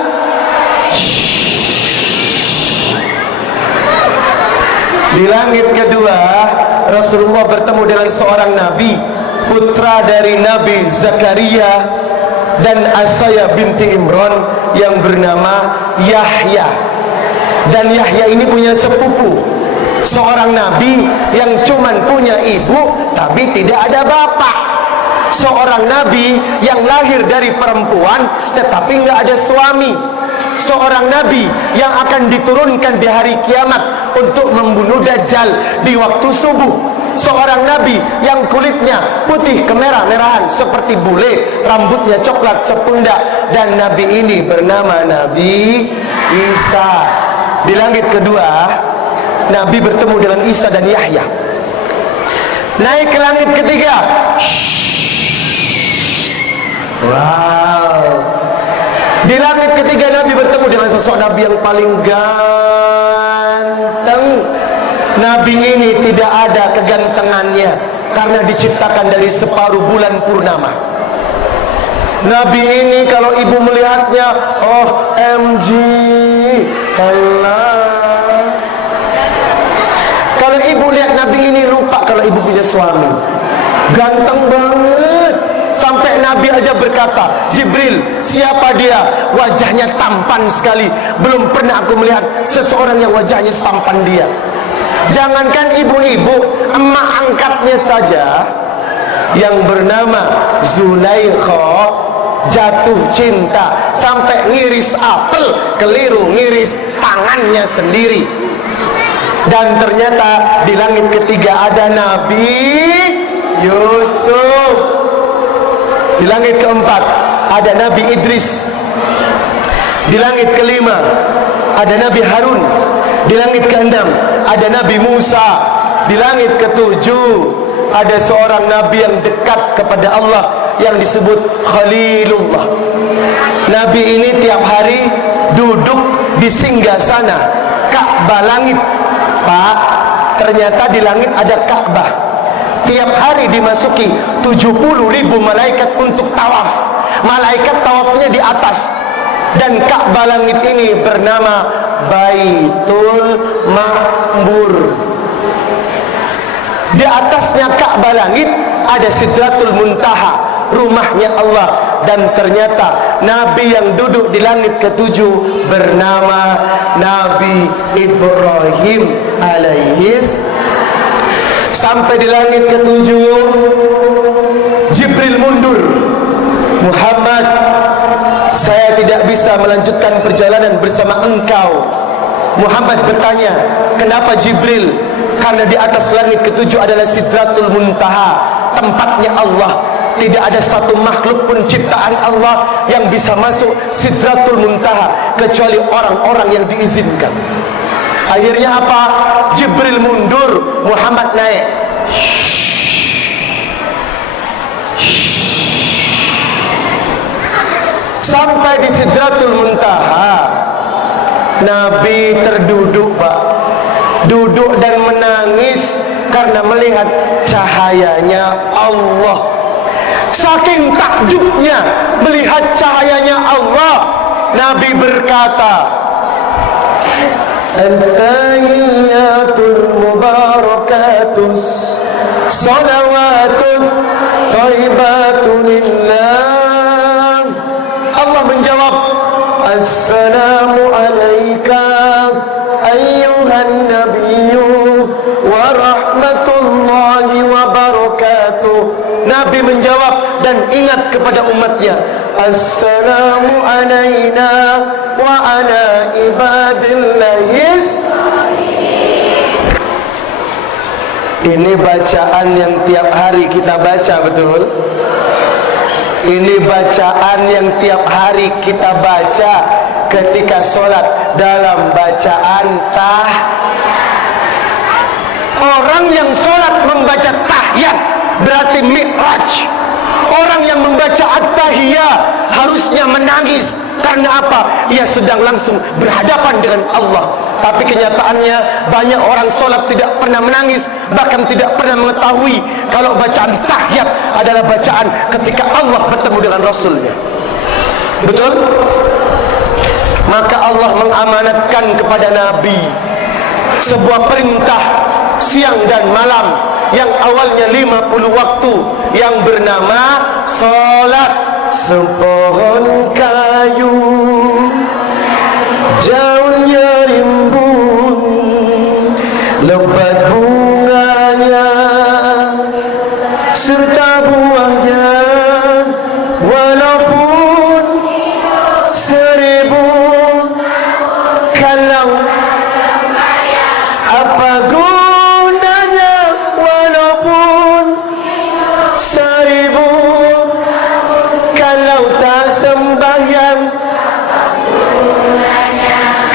Di langit kedua, Rasulullah bertemu dengan seorang nabi, putra dari Nabi Zakaria dan Asaya binti Imran yang bernama Yahya. Dan Yahya ini punya sepupu, seorang nabi yang cuman punya ibu tapi tidak ada bapak. Seorang nabi yang lahir dari perempuan tetapi nggak ada suami. Seorang nabi yang akan diturunkan di hari kiamat untuk membunuh Dajjal di waktu subuh. Seorang nabi yang kulitnya putih kemerah-merahan seperti bule, rambutnya coklat sepundak. Dan nabi ini bernama Nabi Isa. Di langit kedua, Nabi bertemu dengan Isa dan Yahya. Naik ke langit ketiga. Wow. Di langit ketiga Nabi bertemu dengan sosok Nabi yang paling ganteng. Nabi ini tidak ada kegantengannya karena diciptakan dari separuh bulan purnama. Nabi ini kalau ibu melihatnya, oh MG Allah. Kalau ibu lihat Nabi ini lupa kalau ibu punya suami. Ganteng banget. Sampai Nabi aja berkata, "Jibril, siapa dia? Wajahnya tampan sekali. Belum pernah aku melihat seseorang yang wajahnya tampan dia." Jangankan ibu-ibu, emak angkatnya saja yang bernama Zulaikha jatuh cinta sampai ngiris apel, keliru ngiris tangannya sendiri. Dan ternyata di langit ketiga ada Nabi Yusuf. Di langit keempat ada Nabi Idris. Di langit kelima ada Nabi Harun. Di langit keenam ada Nabi Musa. Di langit ketujuh ada seorang Nabi yang dekat kepada Allah yang disebut Khalilullah. Nabi ini tiap hari duduk di singgasana Ka'bah langit. Pak, ternyata di langit ada Ka'bah. Tiap hari dimasuki 70.000 malaikat untuk tawaf. Malaikat tawafnya di atas. Dan Ka'bah langit ini bernama Baitul Ma'mur. Di atasnya Ka'bah langit ada Sidratul Muntaha, rumahnya Allah. Dan ternyata Nabi yang duduk di langit ketujuh bernama Nabi Ibrahim alaihis. Sampai di langit ketujuh Jibril mundur. Muhammad, saya tidak bisa melanjutkan perjalanan bersama engkau. Muhammad bertanya, kenapa Jibril? Karena di atas langit ketujuh adalah Sidratul Muntaha, tempatnya Allah. Tidak ada satu makhluk pun ciptaan Allah yang bisa masuk Sidratul Muntaha kecuali orang-orang yang diizinkan. Akhirnya apa? Jibril mundur, Muhammad naik. Sampai di Sidratul Muntaha, Nabi terduduk, Pak. Duduk dan menangis karena melihat cahayanya Allah. Saking takjubnya melihat cahayanya Allah, Nabi berkata, At-tahiyyatul mubarakatus salawatun thayyibatun lillah. Allah menjawab, Assalamu alayka ayyuhan nabiyyu wa rahmatullahi wa barakatuh. Nabi menjawab dan ingat kepada umatnya, Assalamu alayna wa ala ibadillahis. Ini bacaan yang tiap hari kita baca, betul? Ini bacaan yang tiap hari kita baca ketika sholat dalam bacaan Orang yang sholat membaca tahiyat berarti mi'raj. Orang yang membaca at-tahiyah harusnya menangis. Karena apa? Ia sedang langsung berhadapan dengan Allah. Tapi kenyataannya banyak orang sholat tidak pernah menangis, bahkan tidak pernah mengetahui kalau bacaan tahiyat adalah bacaan ketika Allah bertemu dengan Rasulnya. Betul? Maka Allah mengamanatkan kepada Nabi sebuah perintah siang dan malam yang awalnya 50 waktu yang bernama sholat. Sepohon kayu daunnya rimbun, lebat bunganya serta buahnya, walaupun 1000 kalau apa gunanya, walaupun 1000 kalau tak sembahyang.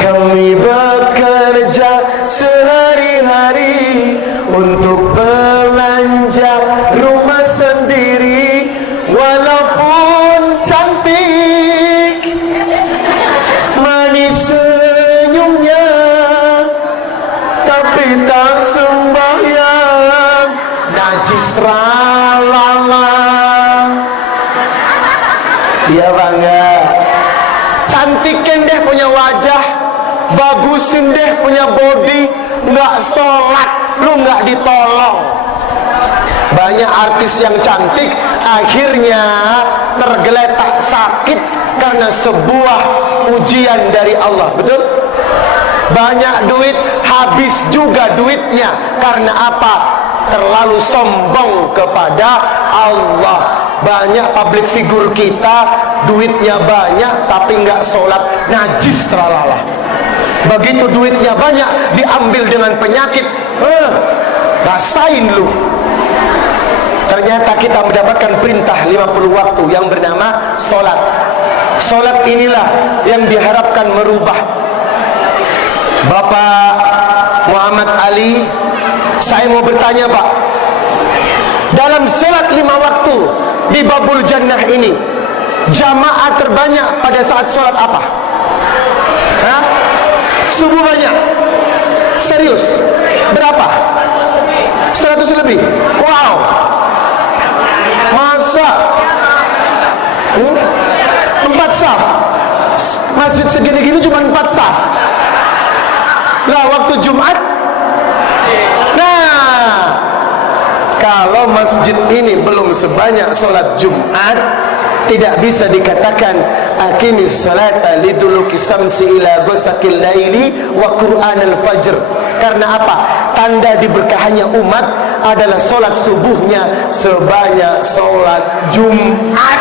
Kami bekerja sehari-hari untuk belanja rumah sendiri, walaupun cantik manis senyumnya, tapi tak sembahyang, najis tralala. Iya bangga. Cantikin deh punya wajah, bagusin deh punya body, nggak sholat, lu nggak ditolong. Banyak artis yang cantik akhirnya tergeletak sakit karena sebuah ujian dari Allah. Betul? Banyak duit habis juga duitnya karena apa? Terlalu sombong kepada Allah. Banyak public figure kita duitnya banyak tapi nggak sholat, najis tralala. Begitu duitnya banyak diambil dengan penyakit, rasain lu. Ternyata kita mendapatkan perintah 50 waktu yang bernama solat. Solat inilah yang diharapkan merubah. Bapak Muhammad Ali, saya mau bertanya Pak, dalam solat 5 waktu di Babul Jannah ini, jamaah terbanyak pada saat solat apa? Hah? Subuh banyak? Serius? Berapa? 100 lebih? Wow. Masa? 4 saf? Masjid segini-gini cuma 4 saf. Lah waktu Jumat? Nah, kalau masjid ini belum sebanyak solat Jumat, tidak bisa dikatakan aqimis salata liduluki samsi ila ghasaqil laili wa qur'anal fajr. Karena apa? Tanda diberkahannya umat adalah solat subuhnya sebanyak solat Jumat.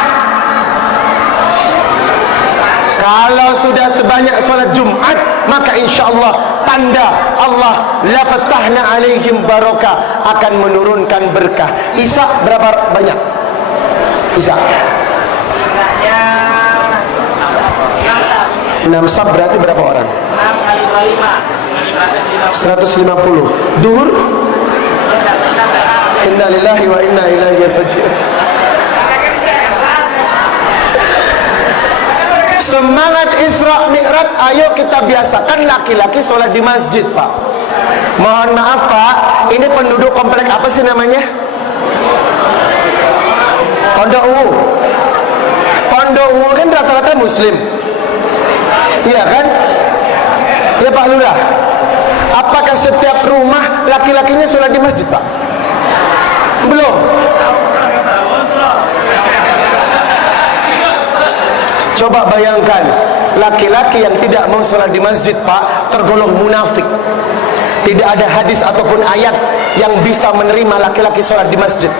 Kalau sudah sebanyak solat Jumat, maka insya Allah tanda Allah la fatahna alaihim barokah, akan menurunkan berkah. Isya berapa banyak? Isya 6 sab berarti berapa orang? 6 kali 25 150. Duhur? Inna lillahi wa inna ilaihi raji'un. Semangat Isra Mi'raj, ayo kita biasakan laki-laki sholat di masjid Pak. Mohon maaf Pak, ini penduduk komplek apa sih namanya? Pondok Ungu. Pondok Ungu kan rata-rata muslim, iya kan? Ya Pak Lurah, apakah setiap rumah laki-lakinya sholat di masjid Pak? Belum. Coba bayangkan, laki-laki yang tidak mau sholat di masjid Pak, tergolong munafik. Tidak ada hadis ataupun ayat yang bisa menerima laki-laki sholat di masjid.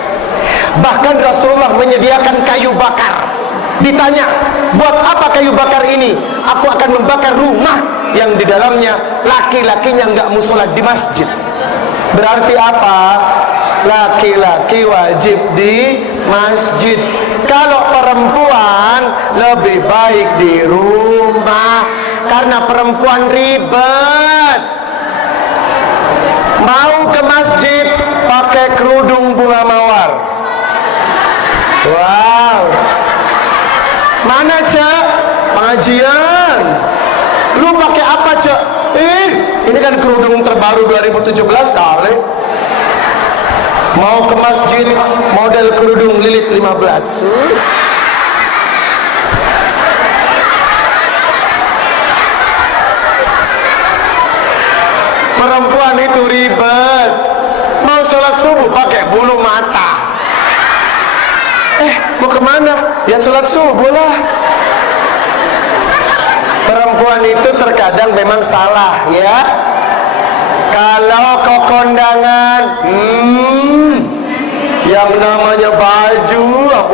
Bahkan Rasulullah menyediakan kayu bakar. Ditanya, buat apa kayu bakar ini? Aku akan membakar rumah yang di dalamnya laki-lakinya nggak mau sholat di masjid. Berarti apa? Laki-laki wajib di masjid. Kalau perempuan lebih baik di rumah, karena perempuan ribet. Mau ke masjid pakai kerudung bunga mawar. Wow. Mana Cak? Pengajian. Lu pakai apa Cak? Ini kan kerudung terbaru 2017 kali. Mau ke masjid model kerudung lilit 15. Perempuan itu ribet. Mau sholat subuh pakai bulu mata. Mau kemana? Ya sholat subuh lah. Perempuan itu terkadang memang salah ya. Kalau ke kondangan, yang namanya baju,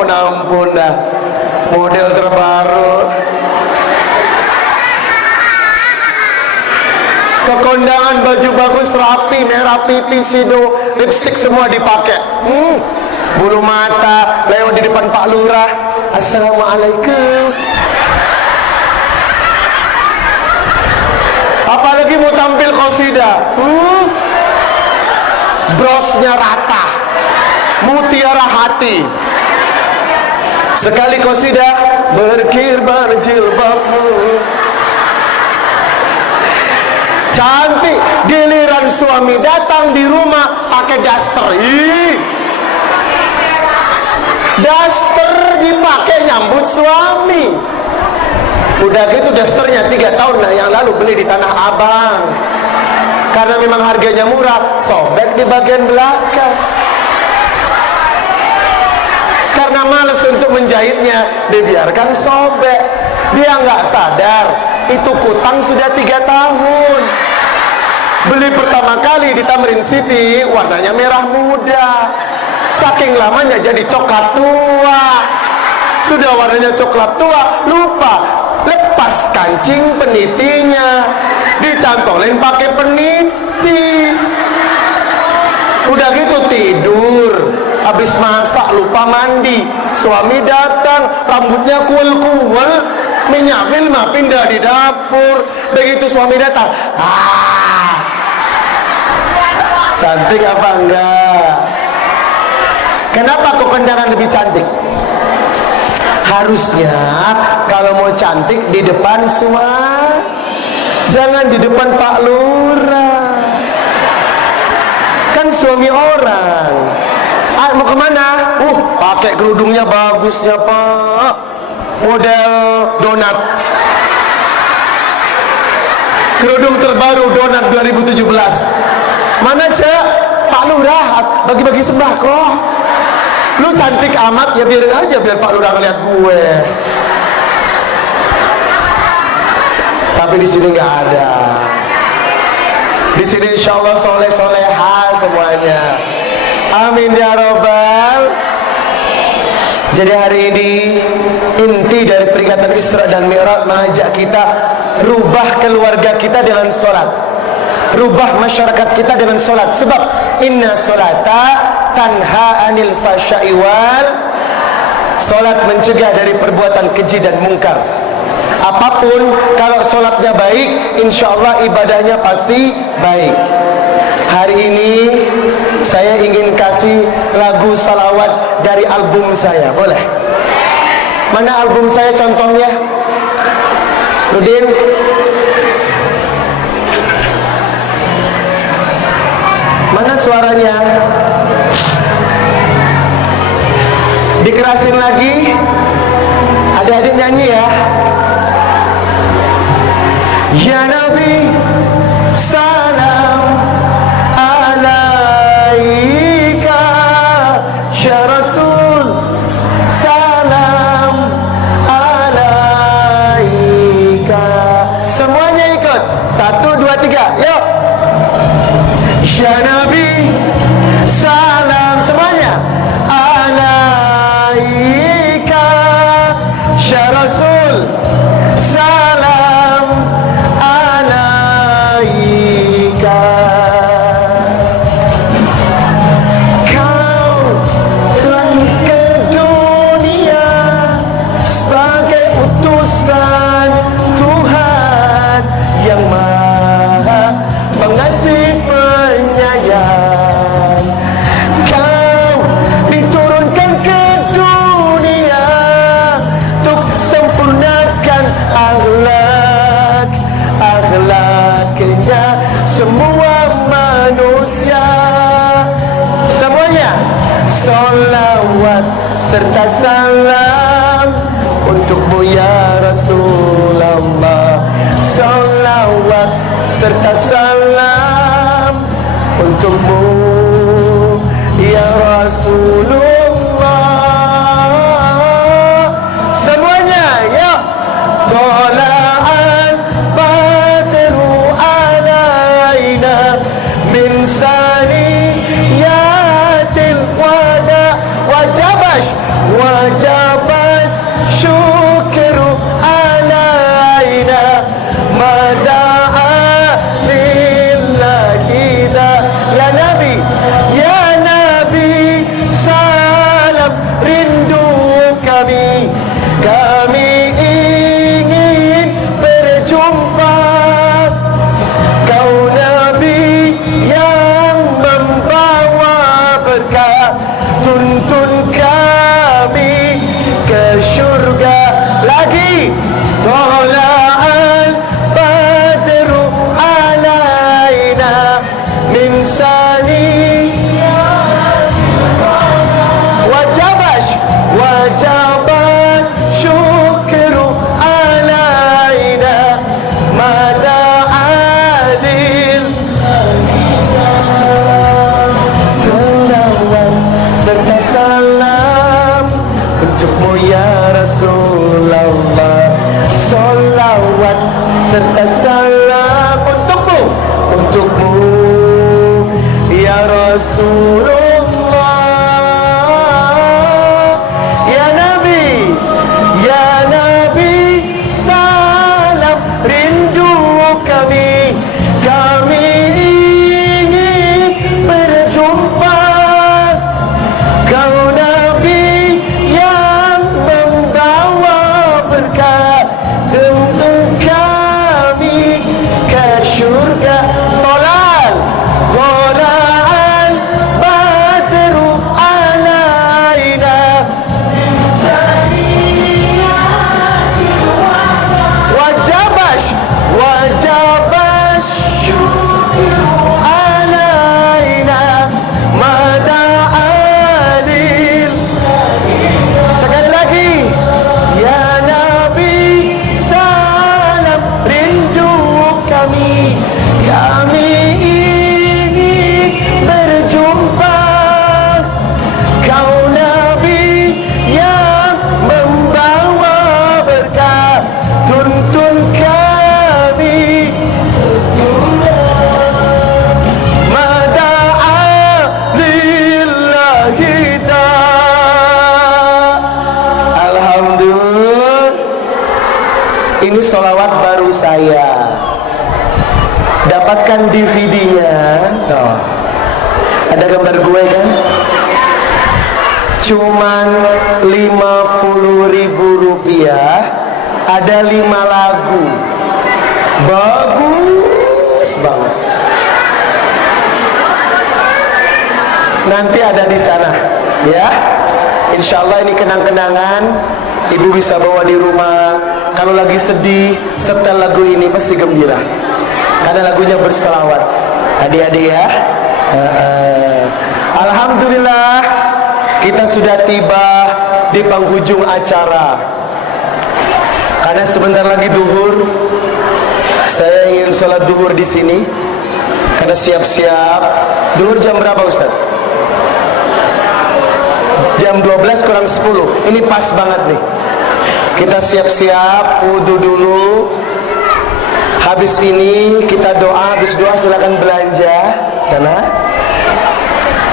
ampun dah, model terbaru. Ke kondangan baju bagus, rapi, merah pipi, sido, lipstick semua dipakai. Bulu mata, lewat di depan Pak Lurah, assalamualaikum. Apalagi mau tampil qasidah, brosnya rata, mutiara hati. Sekali qasidah, berkirbar jilbabmu, cantik. Giliran suami datang di rumah pakai daster. Daster dipakai nyambut suami. Udah gitu dasternya 3 tahun lah yang lalu beli di Tanah Abang. Karena memang harganya murah, sobek di bagian belakang. Karena males untuk menjahitnya, dibiarkan sobek. Dia nggak sadar, itu kutang sudah 3 tahun. Beli pertama kali di Tamrin City, warnanya merah muda. Saking lamanya jadi coklat tua. Sudah warnanya coklat tua, lupa lepas kancing penitinya, dicantolin pakai peniti. Udah gitu tidur, habis masak lupa mandi, suami datang rambutnya kuel-kuel, minyak filma pindah di dapur. Begitu suami datang, cantik apa enggak? Kenapa kok kondangan lebih cantik? Harusnya kalau mau cantik di depan semua, jangan di depan Pak Lurah. Kan suami orang. Mau kemana? Pakai kerudungnya bagusnya Pak, model donat. Kerudung terbaru donat 2017. Mana Cek? Pak Lurah bagi-bagi sembako. Lu cantik amat, ya biarin aja biar Pak Lurah ngeliat gue. Tapi di sini nggak ada. Di sini insya Allah soleh-soleha semuanya. Amin ya robbal. Jadi hari ini inti dari peringatan Isra dan Mi'raj mengajak kita rubah keluarga kita dengan sholat, rubah masyarakat kita dengan sholat. Sebab inna sholata tanha anil fahsya'i wal, sholat mencegah dari perbuatan keji dan mungkar. Apapun kalau sholatnya baik, insya Allah ibadahnya pasti baik. Hari ini saya ingin kasih lagu salawat dari album saya, boleh? Mana album saya contohnya? Rudin, mana suaranya? Dikerasin lagi. Adik-adik nyanyi ya. Ya Nabi salam alaika, ya Rasul salam alaika. Semuanya ikut. 1, 2, 3. Yuk. Ya Nabi salam, semuanya alaika, ya Rasul salam alaika. Kau telah ke dunia sebagai utusan Tuhan yang maha pengasih penyayang. Kau diturunkan ke dunia untuk sempurnakan akhlaknya semua manusia. Semuanya solawat serta salam untukmu ya Rasulullah. Solawat serta salam untukmu ya Rasulullah. Semuanya ya. Tola'an badru alaina min saniyatil wada wajabas syukru alaina mada'a lillahi ya Nabi, ya Nabi salam rindu kami ingin berjumpa. Kau Nabi yang membawa berkah, tuntun kami ke syurga. Lagi tola'al badru alaina min sani wajabas syukru alaina mada adil. Salawat serta salam untukmu ya Rasulullah. Salawat serta salam untukmu ya Rasulullah. Ya Nabi, ya Nabi salam rindu kami ingin berjumpa. Kau tahu saya. Dapatkan DVD-nya. Tuh. Ada gambar gue kan? Cuman 50.000 rupiah. Ada 5 lagu. Bagus banget. Nanti ada di sana, ya. Insya Allah ini kenang-kenangan. Ibu bisa bawa di rumah. Kalau lagi sedih, setel lagu ini pasti gembira. Karena lagunya berselawat. Adik-adik ya. Alhamdulillah, kita sudah tiba di penghujung acara. Karena sebentar lagi duhur. Saya ingin sholat duhur di sini. Karena siap-siap. Duhur jam berapa Ustaz? Jam 12 kurang 10. Ini pas banget nih. Kita siap-siap, wudu dulu. Habis ini kita doa. Habis doa silakan belanja sana.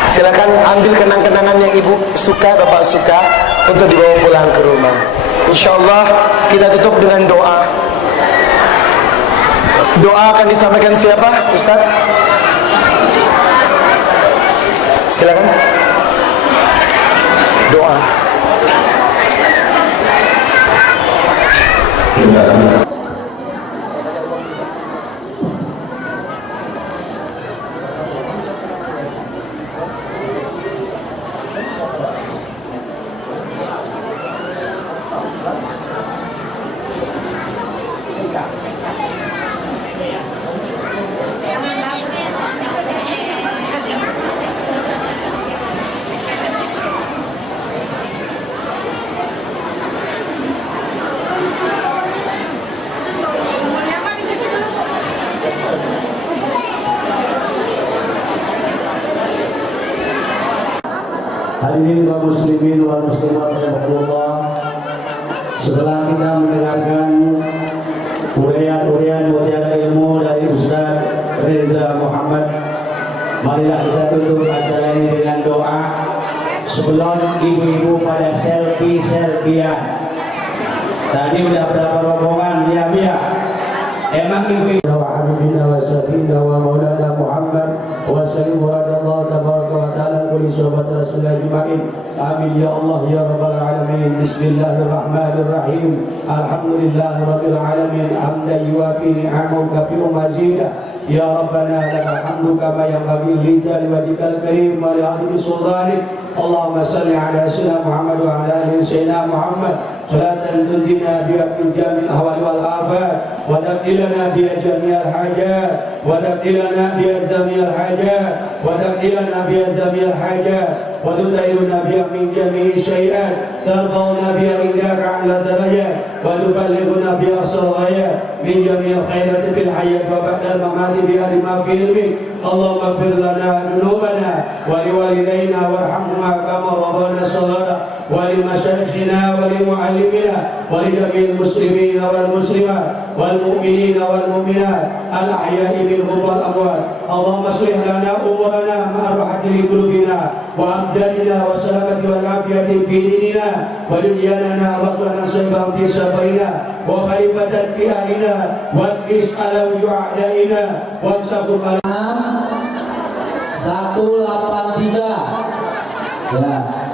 Silakan ambil kenang-kenangan yang ibu suka, bapak suka, untuk dibawa pulang ke rumah. Insya Allah kita tutup dengan doa. Doa akan disampaikan siapa, Ustaz? Silakan. Doa. Hadirin kaum muslimin wal muslimat rahimakumullah. Setelah kita mendengarkan uraian mutiara ilmu dari Ustaz Reza Muhammad, marilah kita tutup acara ini dengan doa. Sebelum ibu-ibu pada selfie-selfiean. Tadi udah berapa rombongan ya. Emang ibu-ibu wa habibina wa syafiina wa maulana Muhammad wa sallim wa radallahu tabaraka wa ta'ala kulli sahabat Rasulullah ajma'in. Amin ya Allah ya rabbal alamin. Bismillahirrahmanirrahim. Alhamdulillahi rabbil alamin. Hamdan yuwafi ni'amahu kafi'u mazidah. Ya Rabbana lakal hamdu kama yanbaghi li wajhikal karim wa li 'azimi sultanik. Allahumma salli ala sayyidina Muhammad wa ala ali sayyidina Muhammad. Salatan tunjina biha min jami'il ahwali wal afat wa taqilana biha jami'al hajat wa taqilana biha jami'al hajat wa taqilana biha jami'al hajat wa tudayuna biha min jami'i syai'at tarfa'una biha indaka 'ala darajat wa tuballighuna biha as-salawat min jami'il khairati fil hayat wa ba'dal mamati biha lima fi ilmik. Allahumma ighfir lana dhunubana wa liwalidayna warhamhuma kama rabbana shaghara wa li masyayikhina wa li mu'allimina wa li jami'il muslimina wal muslimat wal mu'minina wal mu'minat al ahya'i minhum wal amwat. Allahumma aslih lana umurana ma rahati li qulubina wa abdanina wa salamati wal afiyati fi dinina wa dunyanana wa qulana sayyibam fi safarina wa khaybatan fi ahlina wa qis ala yu'adaina wa sakum 183 ya.